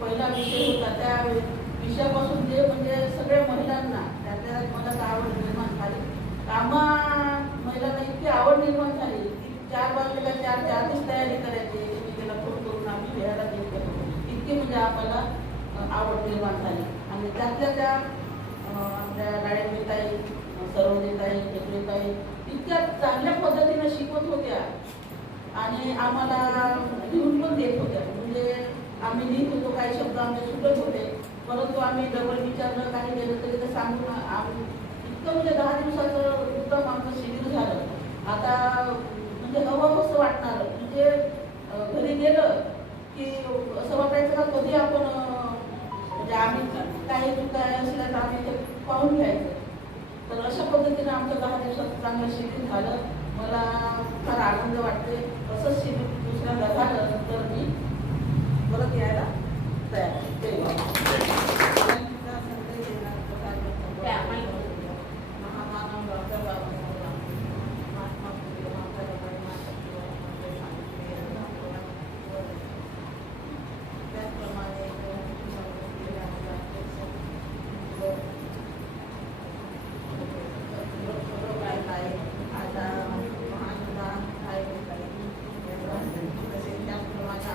पहिला विषय होता त्या विषयापासून जे म्हणजे सगळ्या महिलांना त्यातल्या मला आवड निर्माण झाली. महिलांना इतकी आवड निर्माण झाली की 4 वाजलेला 4च्या आधीच तयारी करायची. त्याला फोन करून आम्ही वेळाला देत होतो. इतकी म्हणजे आम्हाला आवड निर्माण झाली. आणि त्यातल्या त्या आपल्या लाडकेताई, सरोदेताई, टेकडेताई इतक्या चांगल्या पद्धतीने शिकवत होत्या आणि आम्हाला लिहून पण देत होत्या. म्हणजे आम्ही लिहित होतो, काही शब्द आमचे सुटत होते, परंतु आम्ही डबल विचारलं काही गेलं तरी ते सांगून आम्ही इतकं म्हणजे 10 दिवसाचं उत्तम आमचं शिबिर झालं. आता म्हणजे हवं वाटणार, म्हणजे घरी गेलं की असं वाटायचं का कधी आपण म्हणजे आम्ही काही चुका असल्या तर आम्ही ते पाहून घ्यायचं. तर अशा पद्धतीने आमचं 10 दिवसाचं चांगलं शिबिर झालं. मला फार आनंद वाटते. असंच शिबिर दुसऱ्यांदा झालं तर मी परत यायला तयार आहे. महामानव डॉक्टर बाबासाहेब महात्मा फुले, माता रमाई, माता फुले सांगितले. त्याचप्रमाणे आता महानुदान आहे तसेच त्याचप्रमाणे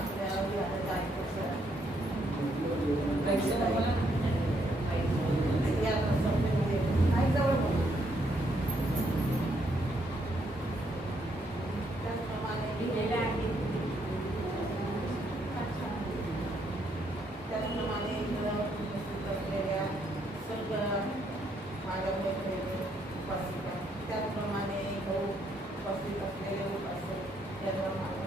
आपल्या त्याचप्रमाणे उपस्थित असलेले उपासक त्यांना माझं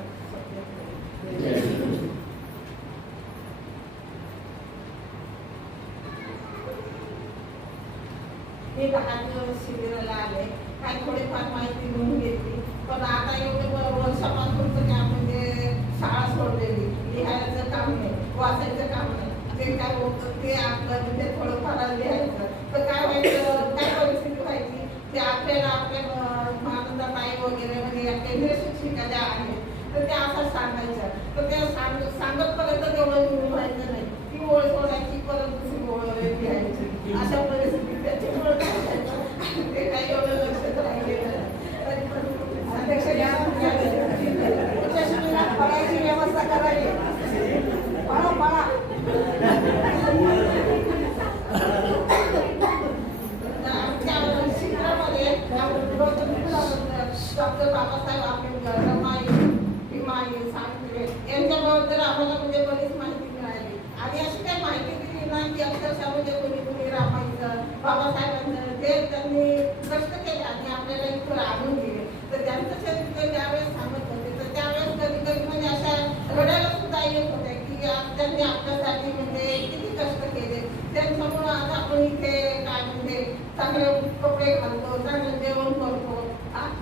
हे 10 दिवस शिबिराला आले. काही थोडेफार माहिती घेऊन घेतली, पण आता एवढं वर्षापासून ते आपलं म्हणजे थोडंफार लिहायचं. तर काय व्हायचं, काय परिस्थिती व्हायची ते आपल्याला आपल्या महानंदा ताई वगैरे म्हणजे केंद्रीय शिक्षिका ज्या आहेत तर त्या असं सांगायच्या. तर त्या सांगत पर्यंत तेवढं व्हायचं नाही, ती ओळ सोडायची परत दुसरी ओळ लिहायची. अशा परिस्थितीत त्याच्यामुळे काय व्हायचं ते काही एवढं लक्षात राहिलेलं तरी पण फळाची व्यवस्था करावी. फळा शिक्षणामध्ये डॉक्टर बाबासाहेब आंबेडकर, रमाई, भीमाई, सावित्री यांच्याबद्दल आम्हाला म्हणजे बरीच माहिती मिळाली. आणि अशी काही माहिती दिली ना की अक्षरशः म्हणजे कोणी रामायचं बाबासाहेबांचं जे त्यांनी कष्ट केले आणि आपल्याला इथं आणून दिले. तर त्यांचं चरित्र त्यावेळेस सांगत होते. तर त्यावेळेस कधी कधी म्हणजे अशा रडायला सुद्धा येत होते की त्यांनी आपल्यासाठी म्हणजे किती कष्ट केले. त्यांच्यामुळं आज आपण इथे काय म्हणजे चांगले कपडे घालतो, चांगलं जेवण करतो.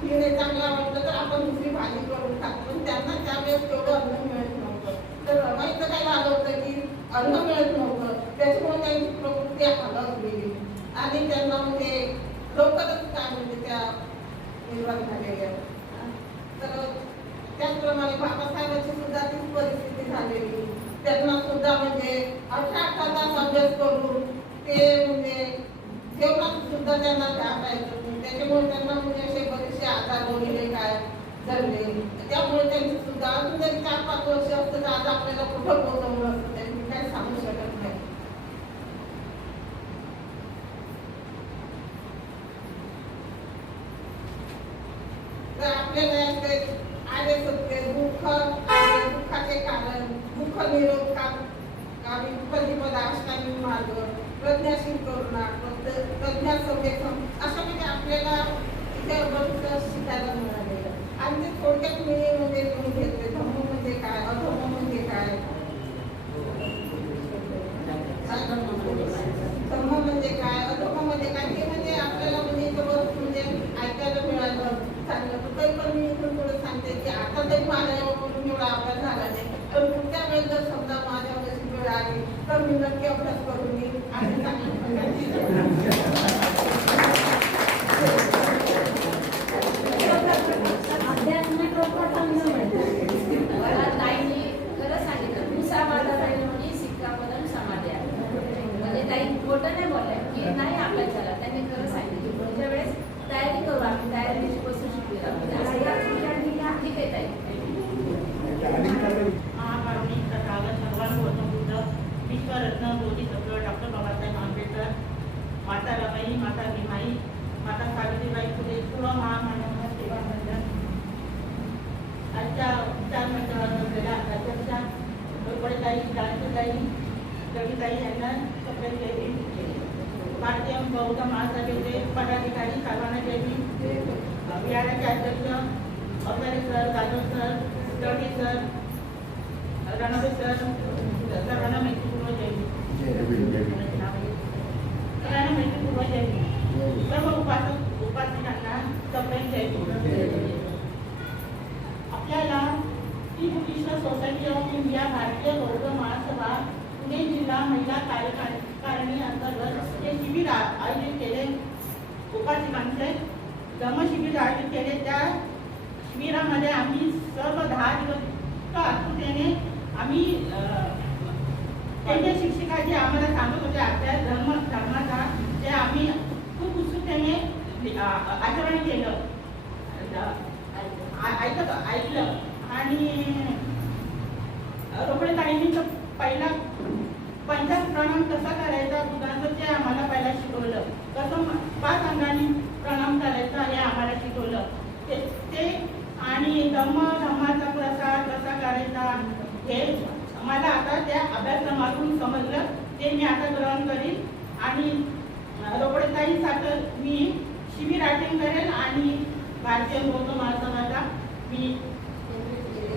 तिने चांगला वाटलं तर आपण दुसरी भाजी करून खातो. पण त्यांना त्यावेळेस तेवढं अन्न मिळत नव्हतं. तर रमाईचं काय झालं होतं की अन्न मिळत नव्हतं, त्याच्यामुळे त्यांची प्रकृती हालत गेली आणि त्यांना म्हणजे लवकरच काय म्हणजे त्या निर्माण झालेल्या. तर त्याचप्रमाणे बाबासाहेबांची सुद्धा तीच परिस्थिती झालेली. त्यांना सुद्धा म्हणजे 18 तास अभ्यास करून ते म्हणजे जेवणात सुद्धा त्यांना ध्यान राहायचं. त्याच्यामुळे त्यांना म्हणजे असे बरेचसे आजार वगैरे काय झाले. त्यामुळे त्यांची सुद्धा अजून जरी 4-5 वर्ष असतं तर आज आपल्याला कुठं पोहोचवलं असतं त्यांनी काही सांगू शकत नाही. तर आपल्याला आले सत्य दुःखाचे कारण, दुःख निरोध कामी प्रतिपदा अष्टांगी मार्ग, प्रज्ञाशील करुणा, प्रज्ञा सम्यक अशा म्हणजे आपल्याला इथे बरंच शिकायला मिळालेलं. आणि ते थोडक्यात मी म्हणजे लिहून घेतले. धम्म म्हणजे काय, अधम्म म्हणजे काय. धम्म म्हणजे काय, अधम्म म्हणजे काय हे म्हणजे आपल्याला म्हणजे इथं म्हणजे ऐकायला मिळालं चांगलं. तरी पण मी इथून थोडं सांगते की आता तरी माझ्याकडून एवढा अभ्यास झाला नाही, पण पुढच्या वेळेस जर समजा माझ्यावर अशी वेळ आली तर मी नक्की अभ्यास करून येईल आणि चांगल्या ताईंनी खरं सांगितलं, मुसा माझा ताई म्हणजे सिक्का बदल समाध्या. म्हणजे ताई खोटं नाही बोलल्या की नाही आपल्या चला. त्यांनी खरं सांगितलं पुढच्या वेळेस तयारी करू, आम्ही तयारीची बसून शिकूया. ठीक आहे ताई. महाकारुणिक तथागत भगवान गौतम बुद्ध, विश्वरत्न बोधिसत्व डॉक्टर बाबासाहेब आंबेडकर, माता रमाई, माता भीमाई, माता सावित्रीबाई फुले, सर्व महामानव सेवा मंडळ, आजच्या विचार मंडळात असलेल्या अध्यक्षा रोकडेताई, जानकीताई, रविताई यांना सगळे जयंती. भारतीय बौद्ध महासभेचे पदाधिकारी सर्वांना जयंती. विहाराचे अध्यक्ष अवतारे sir, Jadhav sir, दौडे sir, runway sir, सर्वांना मैत्रीपूर्व जयंती. सर्वांना मैत्रीपूर्व जयंती. सर्व उपासक उपासिकांना सगळे जयंती. आपल्याला Shri Krishna society of India भारतीय बौद्ध महासभा पुणे जिल्हा महिला कार्यकारिणी अंतर्गत हे शिबिर आयोजित केले. उपासिकांचे धम्मशिबिर आयोजित केले. त्या शिबिरामध्ये आम्ही सर्व 10 दिवस आतुरतेने आम्ही त्यांच्या शिक्षिका जे आम्हाला सांगत होते आपल्या धर्माचा ते आम्ही खूप उत्सुकतेने आचरण केलं, ऐकलं. आणि रोकडेताईंनी तर पहिला पंचांग प्रणाम कसा करायचा बुद्धांचं ते आम्हाला पहिला शिकवलं. कसं 5 अंगाने प्रणाम करायचा हे आम्हाला शिकवलं. ते आणि धम्माचा प्रसार कसा करायचा हे मला आता त्या अभ्यासक्रमातून समजलं. ते मी आता ग्रहण करीन आणि रोकडेताईंसाठी मी शिबिर अटेंड करेल आणि भारतीय बौद्ध महासभाचा मी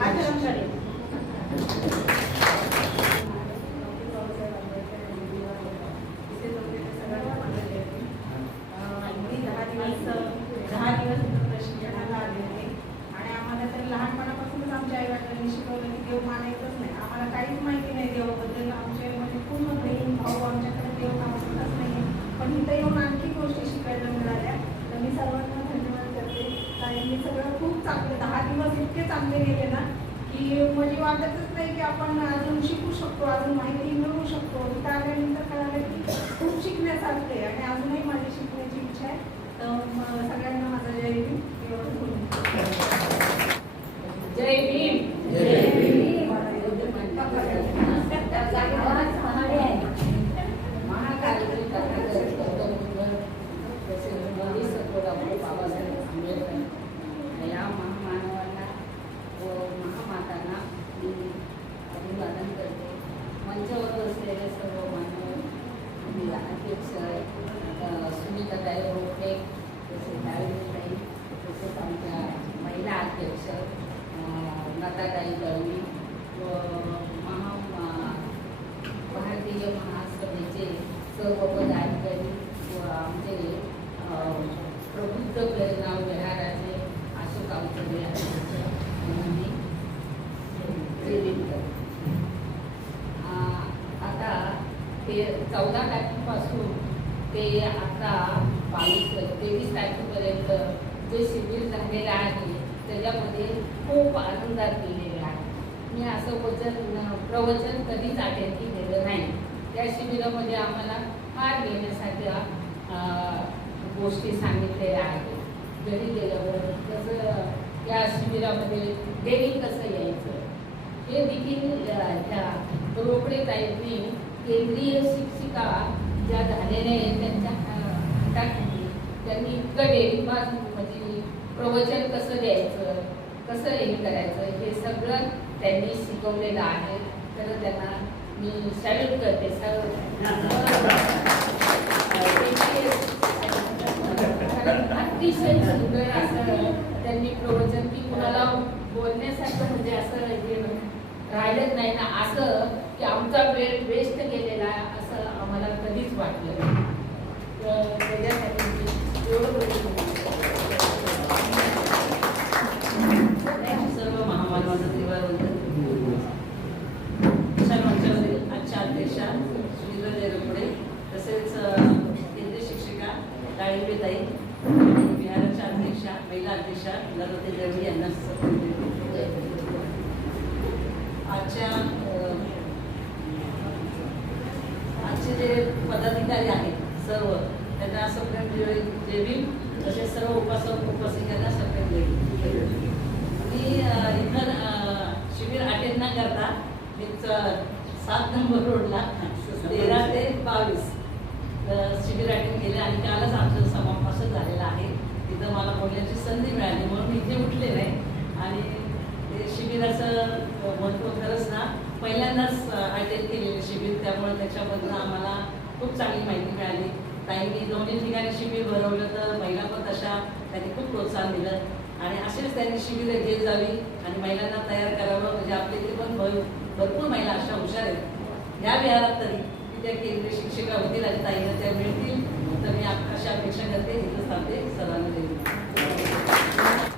आचरण करेन. प्रशिक्षणाला आलेले आणि आम्हाला तर लहानपणापासूनच आमच्या आईवडिलांनी शिकवलं की देव मानायचंच नाही. आम्हाला काहीच माहिती नाही देवाबद्दल. आमचे म्हणजे पूर्ण बहीण भाऊ इतके चांगले गेले ना की म्हणजे वाटतच नाही की आपण अजून शिकू शकतो, अजून माहिती मिळवू शकतो. इथं आल्यानंतर कळालं की खूप शिकण्यासारखं आहे आणि अजूनही माझी शिकण्याची इच्छा आहे. तर सगळ्यांना माझा जय भीम एवढं बोलून. जय भीम. महाकाली तथागत गौतम तसेच बोधिसत्व डॉक्टर बाबासाहेब आंबेडकर या महामानवांना व महामातांना मी अभिवादन करते. मंचावर बसलेले सर्व मानव अध्यक्ष सुनीताताई रोखे, तसेच ताई, तसेच आमच्या महिला अध्यक्ष लताताई दळवी व भारतीय महासभेचे सर्व पदाधिकारी व आमचे प्रबुद्ध प्रेरणा विहाराचे अशोक अवचरे आता ते 14 तारखेपासून ते आता 23 तारखेपर्यंत जे शिबिर झालेलं आहे त्याच्यामध्ये खूप आनंदात गेलेले आहे. मी असं प्रवचन कधीच अटेंड केलेलं नाही. त्या शिबिरामध्ये आम्हाला फार घेण्यासाठी गोष्टी सांगितलेल्या आहेत. घरी गेल्यावर कसं त्या शिबिरामध्ये डेली कसं यायचं हे देखील त्या रोकडे ताईंनी केंद्रीय शिक्षिका ज्या झालेल्या आहेत त्यांच्या हाताखाली त्यांनी इतकं डेली म्हणजे प्रवचन कसं द्यायचं, कसं हे करायचं हे सगळं त्यांनी शिकवलेलं आहे. तर त्यांना मी सॅल्यूट करते. अतिशय सुंदर असं त्यांनी प्रवचन की कुणाला बोलण्यासारखं म्हणजे असं हे राहिलंच नाही ना, असं की आमचा वेळ वेस्ट गेलेला असं आम्हाला कधीच वाटलं नाही. तर त्याच्यासाठी एवढं सर्व महामानवांचं दिवाळवंदन. मंचावरील आजच्या अध्यक्षा सुनीताताई रोकडे, तसेच केंद्रीय शिक्षिका ताई, विहाराच्या अध्यक्षा महिला अध्यक्षा लताताई दळवी यांना आजचे जे पदाधिकारी आहेत सर्व त्यांना सगळ्यांना जय भीम. तसेच सर्व उपासक उपासिकांना सगळ्यांना जय भीम. मी इथं शिबिर अटेंड न करता मी 7 नंबर रोडला 13 ते 22 शिबिर अटेंड केले आणि कालच आमचं समावेश झालेला आहे. तिथं मला बोलण्याची संधी मिळाली म्हणून इथे उठले नाही. आणि ते शिबिराचं महत्त्व खरंच ना पहिल्यांदाच अटेंड केलेलं शिबिर, त्यामुळे त्याच्याबद्दल आम्हाला खूप चांगली माहिती मिळाली. ताईंनी दोन्ही ठिकाणी शिबिर भरवलं तर महिला पण तशा त्यांनी खूप प्रोत्साहन दिलं आणि असेच त्यांनी शिबिरं घेत जावी आणि महिलांना तयार करावं. म्हणजे आपल्या इथे पण भरपूर महिला अशा हुशार आहेत या विहारात तरी की त्या केंद्रीय शिक्षिका होतील आणि ताईंना त्या मिळतील. तर मी अशी अपेक्षा करते. इथंच थांबते. सर्वांना जय भीम.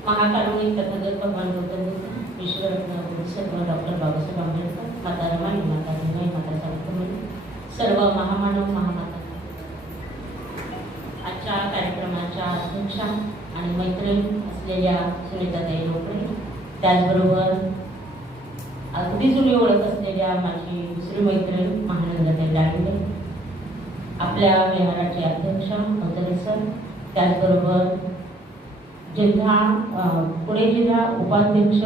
महाकारुणी तथागत भगवान गौतम बुद्ध, विश्वरत्न बोधिसत्व डॉक्टर बाबासाहेब आंबेडकर, माता रमाई, माता भीमाई, माता सावित्रीबाई, सर्व महामानव महामाता. आजच्या कार्यक्रमाच्या अध्यक्षा आणि मैत्रीण असलेल्या सुनीताताई रोकडे, त्याचबरोबर अगदी जुनी ओळख असलेल्या माझी दुसरी मैत्रीण महानंदाताई डाळिंबे, आपल्या विहाराचे अध्यक्ष अवतरे सर, त्याचबरोबर जिल्हा पुणे जिल्हा उपाध्यक्ष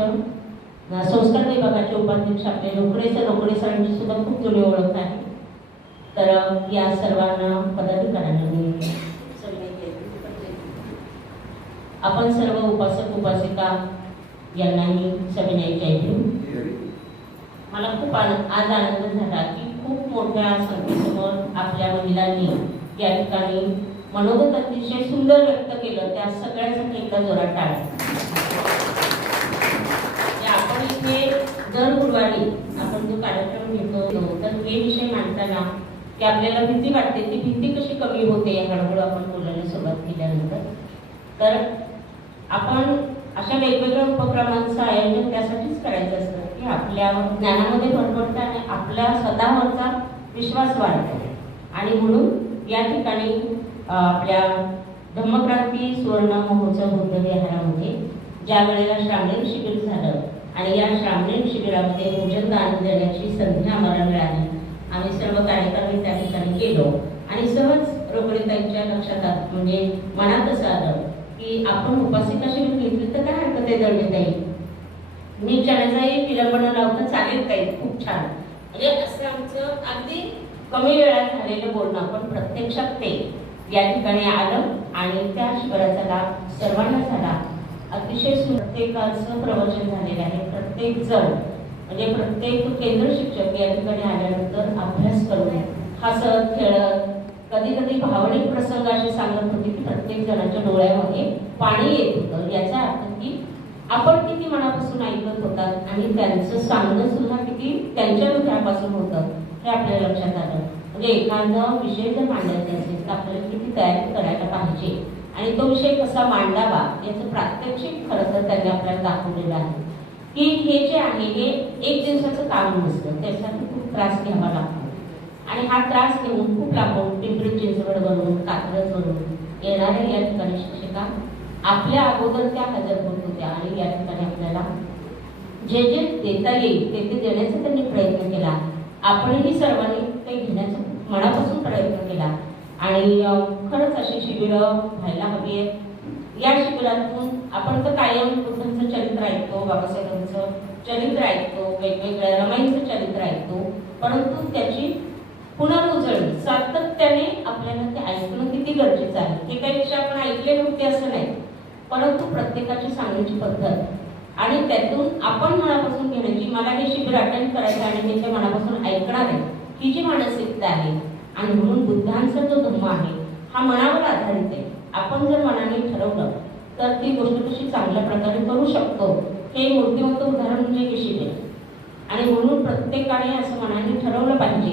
संस्कार विभागाचे उपाध्यक्ष आपले रोकडे सरांची सुद्धा खूप जुनी ओळख आहे. तर या सर्वांना पदाधिकाऱ्यांना मी आपण सर्व उपासक उपासिका यांनाही सविनय जय भीम. मला खूप आज आनंद झाला की खूप मोठ्या संख्येसमोर आपल्या महिलांनी या ठिकाणी मनोगत अतिशय सुंदर व्यक्त केलं. त्या सगळ्यांसाठी एकदा जोरात टाळ्या. आपण इथे दर गुरुवारी आपण जो कार्यक्रम घेतो तर हे विषय मांडताना की आपल्याला भीती वाटते, ती भीती कशी कमी होते हळूहळू आपण बोलायला सुरुवात केल्यानंतर. तर आपण अशा वेगवेगळ्या उपक्रमांचं आयोजन त्यासाठीच करायचं असतं की आपल्या ज्ञानामध्ये भर पडतं आणि आपल्या स्वतःवरचा विश्वास वाढतो. आणि म्हणून या ठिकाणी आपल्या धम्मक्रांती सुवर्ण महोत्सव बुद्ध विहारामध्ये ज्या वेळेला श्रावणीन शिबिर झालं आणि या श्रावणीन शिबिरामध्ये भोजन दान देण्याची संधी आम्हाला मिळाली. आम्ही सर्व कार्यकर्ते त्या ठिकाणी गेलो आणि सहज रोकडीताईंच्या लक्षात आलं, म्हणजे मनात असं आलं की आपण उपासिका शिबिर घेतली तर काय हरकत आहे दळवीताई, मी चण्याचाही विलंबन लावतं चालेल काही, खूप छान. म्हणजे असं आमचं अगदी कमी वेळात झालेलं बोलणं, पण प्रत्यक्षात ते या ठिकाणी आलं आणि त्या शिबिराचा लाभ सर्वांना झाला. अतिशय प्रत्येकाचं प्रवचन झालेलं आहे. प्रत्येक जण म्हणजे प्रत्येक केंद्र शिक्षक या ठिकाणी आल्यानंतर अभ्यास करून हसत खेळत कधी कधी भावनिक प्रसंग असे सांगत होते की प्रत्येक जणाच्या डोळ्यामध्ये पाणी येत होतं. याचा अर्थ की आपण किती मनापासून ऐकत होतात आणि त्यांचं सांगणं सुद्धा किती त्यांच्या हृदयापासून होतं हे आपल्याला लक्षात आलं. म्हणजे एखादा विषय जर मांडायचा असेल तर आपल्याला किती तयारी करायला पाहिजे आणि तो विषय कसा मांडावा याचं प्रात्यक्षिक खरं तर त्यांनी आपल्याला दाखवलेलं आहे की हे जे आहे हे एक दिवसाचं काम नसतं, त्यासाठी खूप त्रास घ्यावा लागतो आणि हा त्रास घेऊन खूप लांबून पिंपरी चिंचवडवरून कात्रजवरून येणाऱ्या या ठिकाणी शिक्षिका आपल्या अगोदर त्या हजर होत होत्या आणि या ठिकाणी आपल्याला जे जे देता येईल ते देण्याचा त्यांनी प्रयत्न केला. आपणही सर्वांनी ते घेण्याचा मनापासून प्रयत्न केला आणि खरंच अशी शिबिरं व्हायला हवी आहेत. या शिबिरातून आपण तर कायम बुद्धांचं चरित्र ऐकतो, बाबासाहेबांचं चरित्र ऐकतो, वेगवेगळ्या रमाईंचं चरित्र ऐकतो, परंतु त्याची पुनरुजळणी सातत्याने आपल्याला ते ऐकणं किती गरजेचं आहे. हे काही विषय आपण ऐकले नव्हते असं नाही, परंतु प्रत्येकाची सांगण्याची पद्धत आणि त्यातून आपण मनापासून घेण्याची, मला हे शिबिर अटेंड करायचं आणि त्याच्या मनापासून ऐकणार आहे ही जी मानसिकता आहे. आणि म्हणून बुद्धांचा जो धम्म आहे हा मनावर आधारित आहे. आपण जर मनाने ठरवलं तर ती गोष्ट कशी चांगल्या प्रकारे करू शकतो हे मूर्तिमंत उदाहरण म्हणजे हे शिबिर. आणि म्हणून प्रत्येकाने असं मनाने ठरवलं पाहिजे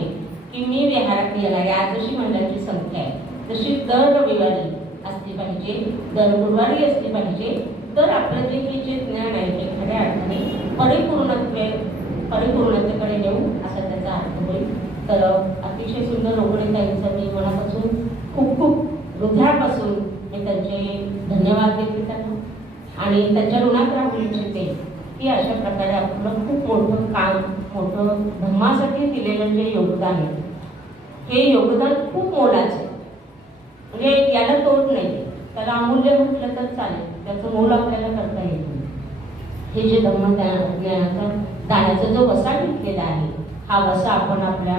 की मी विहारात येणारी आज जशी महिलांची संख्या आहे तशी दर रविवारी असली पाहिजे, दर गुरुवारी असली पाहिजे, तर आपलं जे ज्ञान आहे ते खऱ्या अर्थाने परिपूर्णतेकडे नेऊ असा त्याचा अर्थ होईल. तर अतिशय सुंदर रोकडीताईंचं मी मनापासून खूप खूप हृदयापासून मी त्यांचे धन्यवाद देते त्यांना आणि त्यांच्या ऋणात राहू इच्छिते की अशा प्रकारे आपलं खूप मोठं काम, मोठं धम्मासाठी दिलेलं जे योगदान आहे हे योगदान खूप मोलाचं आहे. म्हणजे याला तोड नाही, त्याला अमूल्य म्हटलं तर चालेल, त्याचं मोल आपल्याला करता येत नाही. हे जे धम्मज्ञानाचा दाण्याचा जो वसा घेतलेला आहे हा वसा आपण आपल्या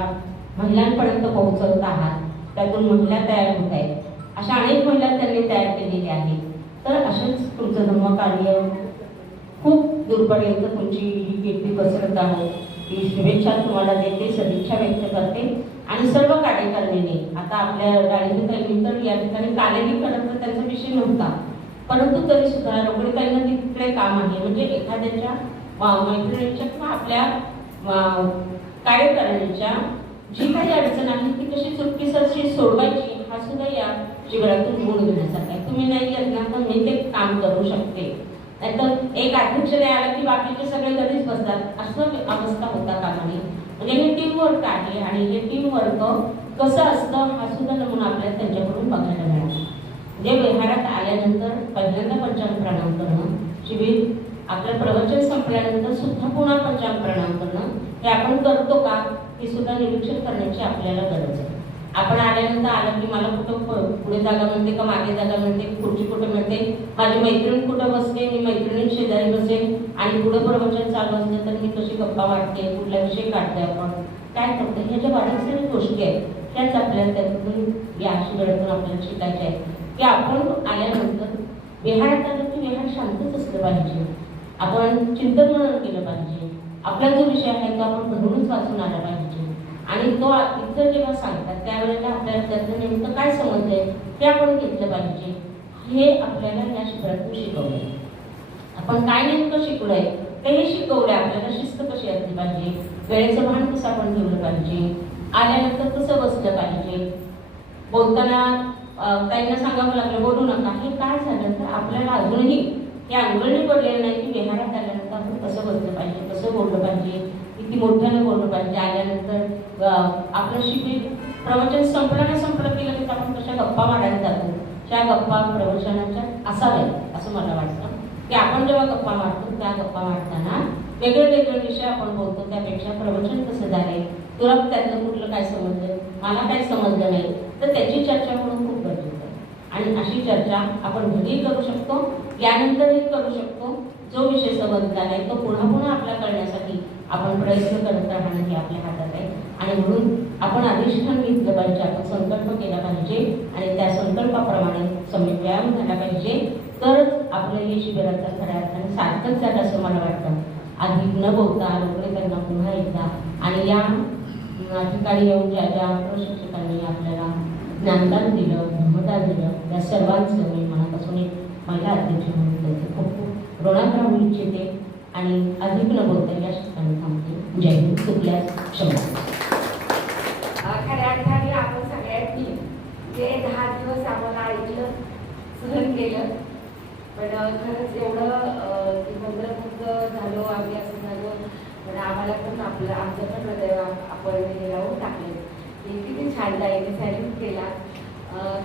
महिलांपर्यंत पोहोचवत आहात. त्यातून महिला तयार होत आहेत, अशा अनेक महिला त्यांनी तयार केलेल्या आहेत. तर असेच तुमचं धम्मकार्य खूप दूरपर्यंत तुमची ही कीर्ती पसरत आहे. ही शुभेच्छा तुम्हाला देते, सदिच्छा व्यक्त करते आणि सर्व कार्यकारिणीने आता आपल्या राणीताईंनी तर या ठिकाणी कालेली खरं तर त्यांचा विषय नव्हता, परंतु तरी सुद्धा रोकडीताईंना तिकडे काम आहे. म्हणजे एखाद्याच्या मैत्रिणीच्या किंवा आपल्या कार्यकारिणीच्या जी काही अडचण आहे ती कशी चुटकीसरशी सोडवायची हा सुद्धा या शिबिरातून गुण घेण्यासारखा आहे. तुम्ही नाही येत ना तर मी ते काम करू शकते, नाहीतर एक अध्यक्ष नाही आला की बाकीचे सगळे घरीच बसतात असं अवस्था होता कामा नये. म्हणजे हे टीमवर्क आहे आणि हे टीमवर्क कसं असतं हा सुद्धा नमुना आपल्याला त्यांच्याकडून बघायला मिळाला. म्हणजे विहारात आल्यानंतर पहिल्यांदा पंचांग प्रणाम करणं, शिबिर आपलं प्रवचन संपल्यानंतर सुद्धा पुन्हा पंचांग प्रणाम करणं हे आपण करतो का हे सुद्धा निरीक्षण करण्याची आपल्याला गरज आहे. आपण आल्यानंतर आलं की मला कुठं पुढे जागा मिळते का मागे जागा मिळते, खुर्ची कुठं मिळते, माझी मैत्रीण कुठं बसते, मी मैत्रिणी शेजारी बसेल आणि पुढं प्रवचन चालू असलं तर मी कशी गप्पा वाटते, कुठला विषय काढते, आपण काय करतो, ह्या ज्या बारीक सारी गोष्टी आहेत त्याच आपल्याला त्यातून या शिबिरातून आपल्याला शिकायच्या आहेत की आपण आल्यानंतर विहारात आलं की विहार शांतच असलं पाहिजे, आपण चिंतन मनन केलं पाहिजे, आपला जो विषय आहे तो आपण घरूनच वाचून आला पाहिजे आणि तो इतर जेव्हा सांगतात त्यावेळेला आपल्याला त्यातलं नेमकं काय समजलंय ते आपण घेतलं पाहिजे. हे आपल्याला या शिबिरातून शिकवलंय. आपण काय नेमकं शिकलोय तेही शिकवलंय. आपल्याला शिस्त कशी असली पाहिजे, वेळेचं भान कसं आपण ठेवलं पाहिजे, आल्यानंतर कसं बसलं पाहिजे, बोलताना त्यांना सांगावं लागलं बोलू नका. हे काय झालं तर आपल्याला अजूनही हे अंगणी पडलेलं नाही की विहारात आल्यानंतर आपण कसं बसलं पाहिजे, कसं बोललं पाहिजे, किती मोठ्यानं बोललं पाहिजे. आल्यानंतर आपलं शिबिर प्रवचन संपलं की लगेच आपण कशा गप्पा मारायला जातो त्या गप्पा प्रवचनाच्या असाव्यात असं मला वाटतं. की आपण जेव्हा गप्पा मारतो त्या गप्पा मारताना वेगळे वेगळे विषय आपण बोलतो, त्यापेक्षा प्रवचन कसं झाले, तुला त्यातलं कुठलं काय समजलं, मला काय समजलं नाही, तर त्याची चर्चा होणं खूप गरजेचं आहे. आणि अशी चर्चा आपण घरी करू शकतो, यानंतरही करू शकतो. जो विषय समजला नाही तो पुन्हा पुन्हा आपल्या कळण्यासाठी आपण प्रयत्न करत राहणं हे आपल्या हातात आहे. आणि म्हणून आपण अधिष्ठान घेतलं पाहिजे, आपण संकल्प केला पाहिजे आणि त्या संकल्पाप्रमाणे सम्यक व्यायाम झाला पाहिजे, तरच आपलं हे शिबिराचं खऱ्या अर्थाने सार्थक झालं असं मला वाटतं. अधिक न बोलता रोकडे त्यांना पुन्हा एकदा आणि या ठिकाणी येऊन ज्या ज्या प्रशिक्षकांनी आपल्याला ज्ञानदान दिलं, धर्मदान दिलं, त्या सर्वांचं मी मनापासून एक महिला अध्यक्ष म्हणून त्यांचे खूप खूप ऋणात राहू इच्छिते आणि अधिक न बोलता या ठिकाणी थांबते. जय हिंद. चुकल्यास क्षमा. खऱ्या अर्थाने आपण सगळ्यांनी जे 10 दिवस आम्हाला ऐकलं, सहन केलं, पण खरंच एवढं की मंत्रमुग्ध झालो आम्ही, असं झालो, पण आम्हाला पण आमचं पण हृदय आपण हे लावून टाकले की किती छान ताईने सॅल्यूट केला.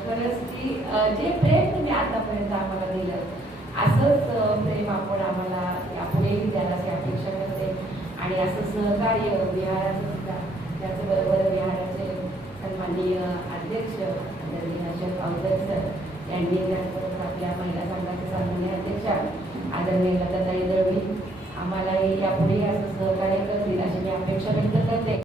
खरंच की जे प्रेम तुम्ही आतापर्यंत आम्हाला दिलं, असंच प्रेम आपण आम्हाला यापुढेही द्यायची अपेक्षा करते. आणि असं सहकार्य विहाराचं सुद्धा, त्याचबरोबर विहाराचे सन्माननीय अध्यक्ष आदरणीय अशोक अवधर सर यांनी, त्याचबरोबर आपल्या महिला संघाचे सन्माननीय अध्यक्षा आदरणीय लताताई दळवी आम्हालाही यापुढे असं सहकार्य करतील अशी मी अपेक्षा व्यक्त करते.